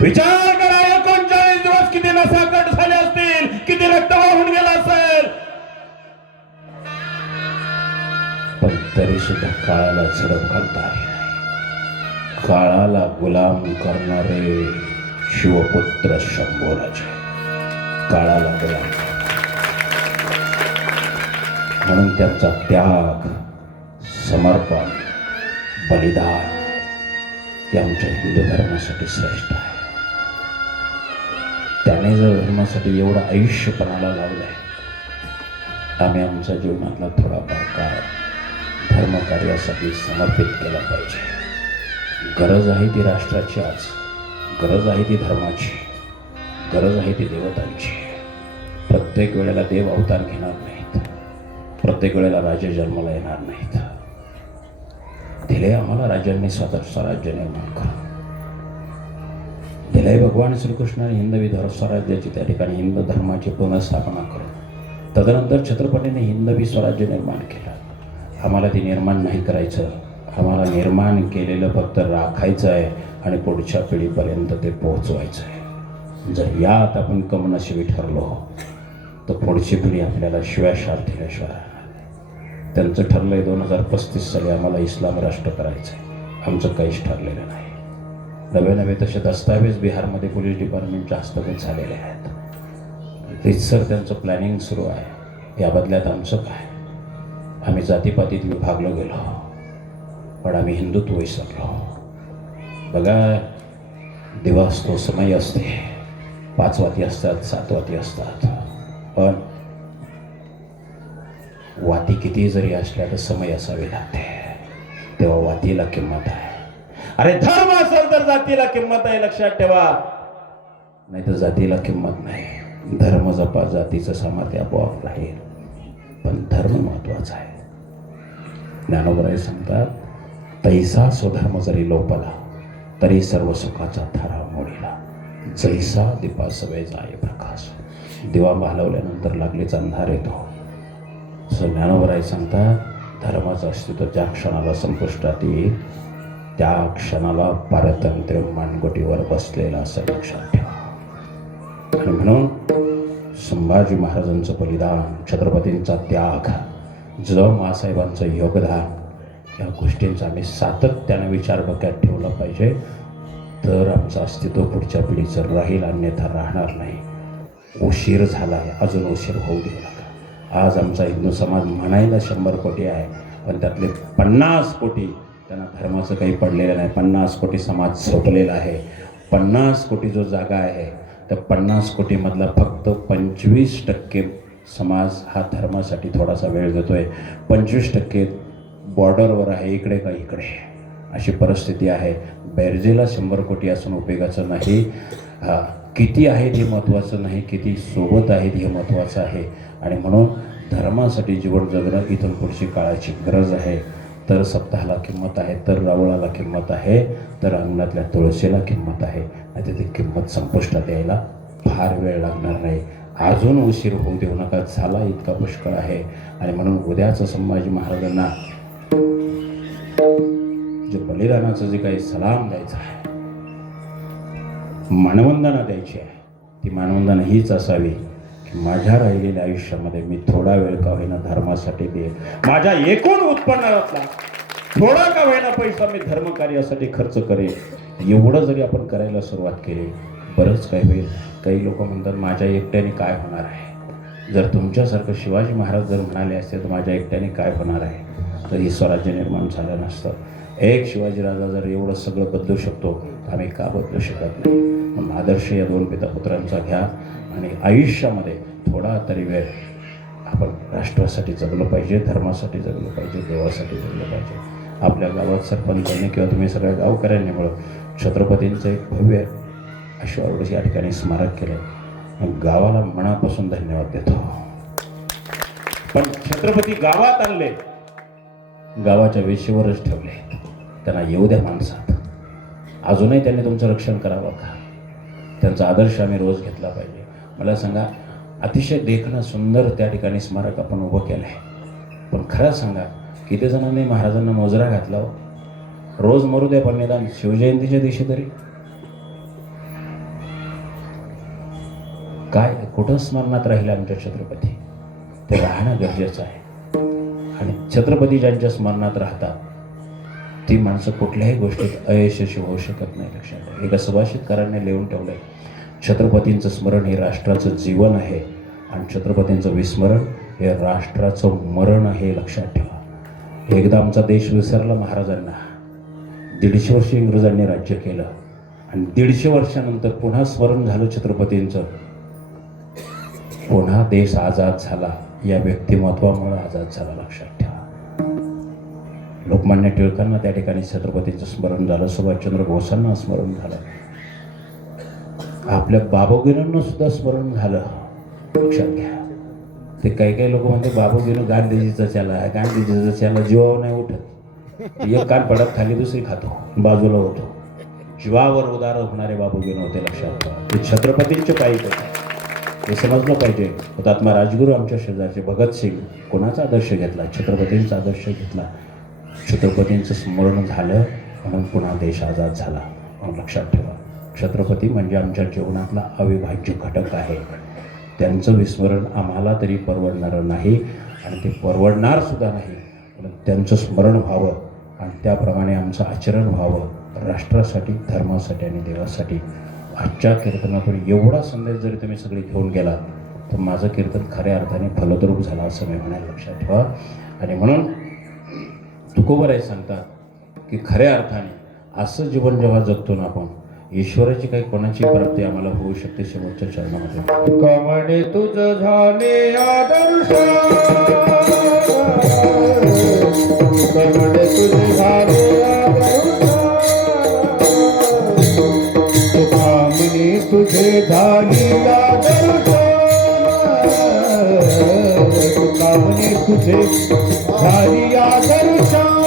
विचार करा, 39 दिवस किती नसाकट झाले असतील, किती रक्त वाहून गेला असेल, पण तरी सुद्धा काळाला झडप घालता आली नाही. काळाला गुलाम करणारे शिवपुत्र शंभूराजे काळाला गुलाम. म्हणून त्यांचा त्याग, समर्पण, बलिदान हे आमच्या हिंदू धर्मासाठी श्रेष्ठ आहे. त्याने जर धर्मासाठी एवढं आयुष्यपणाला लावलंय, आम्ही आमच्या जीवनातला थोडाफार काळ धर्मकार्यासाठी समर्पित केला पाहिजे. गरज आहे ती राष्ट्राची, आज गरज आहे ती धर्माची, गरज आहे ती देवतांची. प्रत्येक वेळेला देव अवतार घेणार नाहीत. प्रत्येक वेळेला राजे जन्माला येणार नाहीत. दिले आम्हाला राजांनी स्वराज्य निर्माण करून. दिले भगवान श्रीकृष्णाने हिंदवी स्वराज्याची त्या ठिकाणी हिंदू धर्माची पुनर्स्थापना करून तदनंतर छत्रपतीने हिंदवी स्वराज्य निर्माण केलं. आम्हाला ते निर्माण नाही करायचं. आम्हाला निर्माण केलेलं फक्त राखायचं आहे आणि पुढच्या पिढीपर्यंत ते पोहोचवायचं आहे. जर यात आपण कमनशिबी ठरलो तर पुढची पिढी आपल्याला शिव्याशाप दिल्याशिवाय राहणार नाही. त्यांचं ठरलं आहे 2035 साली आम्हाला इस्लाम राष्ट्र करायचं आहे. आमचं काहीच ठरलेलं नाही. नवे तसे दस्तावेज बिहारमध्ये पोलीस डिपार्टमेंटच्या हस्तगत झालेले आहेत. रितसर त्यांचं प्लॅनिंग सुरू आहे. या बदल्यात आमचं काय? आम्ही जातीपातीत विभागलो गेलो, पण आम्ही हिंदुत्व विसरलो. बघा, दिवा असतो, समय असते, 5 वाती असतात, 7 वाती असतात, पण वाती किती जरी असल्या तर समय असावी लागते. तेव्हा वातीला किंमत आहे. अरे धर्म असेल तर जातीला किंमत आहे, लक्षात ठेवा. नाही तर जातीला किंमत नाही. धर्म जपा, जातीचं सामर्थ्य आपोआप राहील, पण धर्म महत्वाचा आहे. ज्ञानोबराय सांगतात, तैसा स्वधर्म जरी लोपला तरी सर्व सुखाचा थारा मोडीला. जैसा दीपासवे जाय प्रकाश. दिवा मालवल्यानंतर लागलीच अंधार येतो. असं ज्ञानोबराय सांगतात, धर्माचं अस्तित्व ज्या क्षणाला संपुष्टात येईल त्या क्षणाला पारतंत्र्य मानगुटीवर बसलेला असं लक्षात ठेवा. आणि म्हणून संभाजी महाराजांचं बलिदान, छत्रपतींचा त्याग, जिजाऊ माँसाहेबांचं योगदान, या गोष्टींचा आम्ही सातत्याने विचार डोक्यात ठेवला पाहिजे. तर आमचं अस्तित्व पुढच्या पिढीचं राहील, अन्यथा राहणार नाही. उशीर झाला आहे, अजून उशीर होऊ देऊ नका. आज आमचा हिंदू समाज म्हणायला 100 कोटी आहे, पण त्यातले 50 कोटी त्यांना धर्माचं काही पडलेलं नाही. 50 कोटी समाज झोपलेला आहे. 50 कोटी जो जागा आहे तर 50 कोटीमधला फक्त 25% समाज हा धर्मासाठी थोडासा वेळ देतोय. 25% बॉर्डरवर आहे, इकडे का इकडे, अशी परिस्थिती आहे. बेरजेला 100 कोटी असून उपयोगाचं नाही. किती आहेत हे महत्त्वाचं नाही, किती सोबत आहेत हे महत्त्वाचं आहे. आणि म्हणून धर्मासाठी जीवन जगणं इथून पुढची काळाची गरज आहे. तर सप्ताहाला किंमत आहे, तर रावळाला किंमत आहे, तर अंगणातल्या तुळशीला किंमत आहे. नाही ती किंमत संपुष्टात यायला फार वेळ लागणार नाही. अजून उशीर होऊ देऊ नका. झाला इतका पुष्कळ आहे. आणि म्हणून उद्याचं संभाजी महाराजांना जे बलिदानाचं जे काही सलाम द्यायचं आहे, मानवंदना द्यायची आहे, ती मानवंदना हीच असावी की माझ्या राहिलेल्या आयुष्यामध्ये मी थोडा वेळ का होईना धर्मासाठी देईन. माझ्या एकूण उत्पन्नातला थोडा का होईना पैसा मी धर्मकार्यासाठी खर्च करेन. एवढं जरी आपण करायला सुरुवात केली, बरंच काही होईल. काही लोक म्हणतात माझ्या एकट्याने काय होणार आहे. जर तुमच्यासारखं शिवाजी महाराज जर म्हणाले असते तर माझ्या एकट्याने काय होणार आहे, तर हे स्वराज्य निर्माण झालं नसतं. एक शिवाजीराजा जर एवढं सगळं बदलू शकतो, आम्ही का बदलू शकत नाही. म्हणून आदर्श या 2 पितापुत्रांचा घ्या आणि आयुष्यामध्ये थोडा तरी वेळ आपण राष्ट्रासाठी जगलं पाहिजे, धर्मासाठी जगलं पाहिजे, देवासाठी जगलं पाहिजे. आपल्या गावात सरपंचांनी किंवा तुम्ही सगळ्या गावकऱ्यांनी मिळून छत्रपतींचं एक भव्य अश्वारूढ या ठिकाणी स्मारक केलं. गावाला मनापासून धन्यवाद देतो. पण छत्रपती गावात आणले, गावाच्या वेशीवरच ठेवले. त्यांना येऊ द्या माणसात. अजूनही त्यांनी तुमचं रक्षण करावं का? त्यांचा आदर्श आम्ही रोज घेतला पाहिजे. मला सांगा, अतिशय देखणं सुंदर त्या ठिकाणी स्मारक आपण उभं केलं आहे, पण खरं सांगा किती जणांनी महाराजांना मोजरा घातला हो? रोज मरू द्या, पण निदान शिवजयंतीच्या दिवशी तरी काय कुठं स्मरणात राहिले आमच्या छत्रपती, ते राहणं गरजेचं आहे. आणि छत्रपती ज्यांच्या स्मरणात राहतात ती माणसं कुठल्याही गोष्टीत अयशस्वी होऊ शकत नाही. लक्षात ठेवा. एका सुभाषितकारांनी लिहून ठेवलंय, छत्रपतींचं स्मरण हे राष्ट्राचं जीवन आहे आणि छत्रपतींचं विस्मरण हे राष्ट्राचं मरण आहे. लक्षात ठेवा. एकदा आमचा देश विसरला महाराजांना. 150 वर्ष इंग्रजांनी राज्य केलं आणि 150 वर्षानंतर पुन्हा स्मरण झालं छत्रपतींचं. पुन्हा देश आझाद झाला, या व्यक्तिमत्वामुळे आझाद झाला. लक्षात ठेवा. लोकमान्य टिळकांना त्या ठिकाणी छत्रपतींचं स्मरण झालं, सुभाषचंद्र बोसांना स्मरण झालं, आपल्या बाबूगिरांना सुद्धा स्मरण झालं. लक्षात घ्या. ते काही काही लोक म्हणते बाबू गेलो गांधीजीचा त्याला जीवावर नाही उठत, एक कान पडत खाली दुसरी खातो बाजूला होतो. जीवावर उदार होणारे बाबू गेलो होते, लक्षात ठेवा. ते छत्रपतींचे पायी होते, हे समजलं पाहिजे. हुतात्मा राजगुरू आमच्या शेजारचे भगतसिंग कोणाचा आदर्श घेतला? छत्रपतींचा आदर्श घेतला. छत्रपतींचं स्मरण झालं म्हणून पुन्हा देश आझाद झाला. म्हणून लक्षात ठेवा, छत्रपती म्हणजे आमच्या जीवनातला अविभाज्य घटक आहे. त्यांचं विस्मरण आम्हाला तरी परवडणारं नाही आणि ते परवडणार सुद्धा नाही. म्हणून त्यांचं स्मरण व्हावं आणि त्याप्रमाणे आमचं आचरण व्हावं राष्ट्रासाठी, धर्मासाठी आणि देवासाठी. आजच्या कीर्तनातून एवढा संदेश जरी तुम्ही सगळे घेऊन गेलात तर माझं कीर्तन खऱ्या अर्थाने फलद्रूप झालं असं मी म्हणायला, लक्षात ठेवा. आणि म्हणून तुकोबराय सांगतात की खऱ्या अर्थाने असं जीवन जेव्हा जगतो ना आपण, ईश्वराची काही कोणाची प्राप्ती आम्हाला होऊ शकते शेवटच्या चरणामध्ये. कमणे तुझ झाले आदर्श, कमणे तुझ झाले आदर्श, तुकामणे तुझे झाली आदर्श, तुकामणे तुझे झाली आदर्श.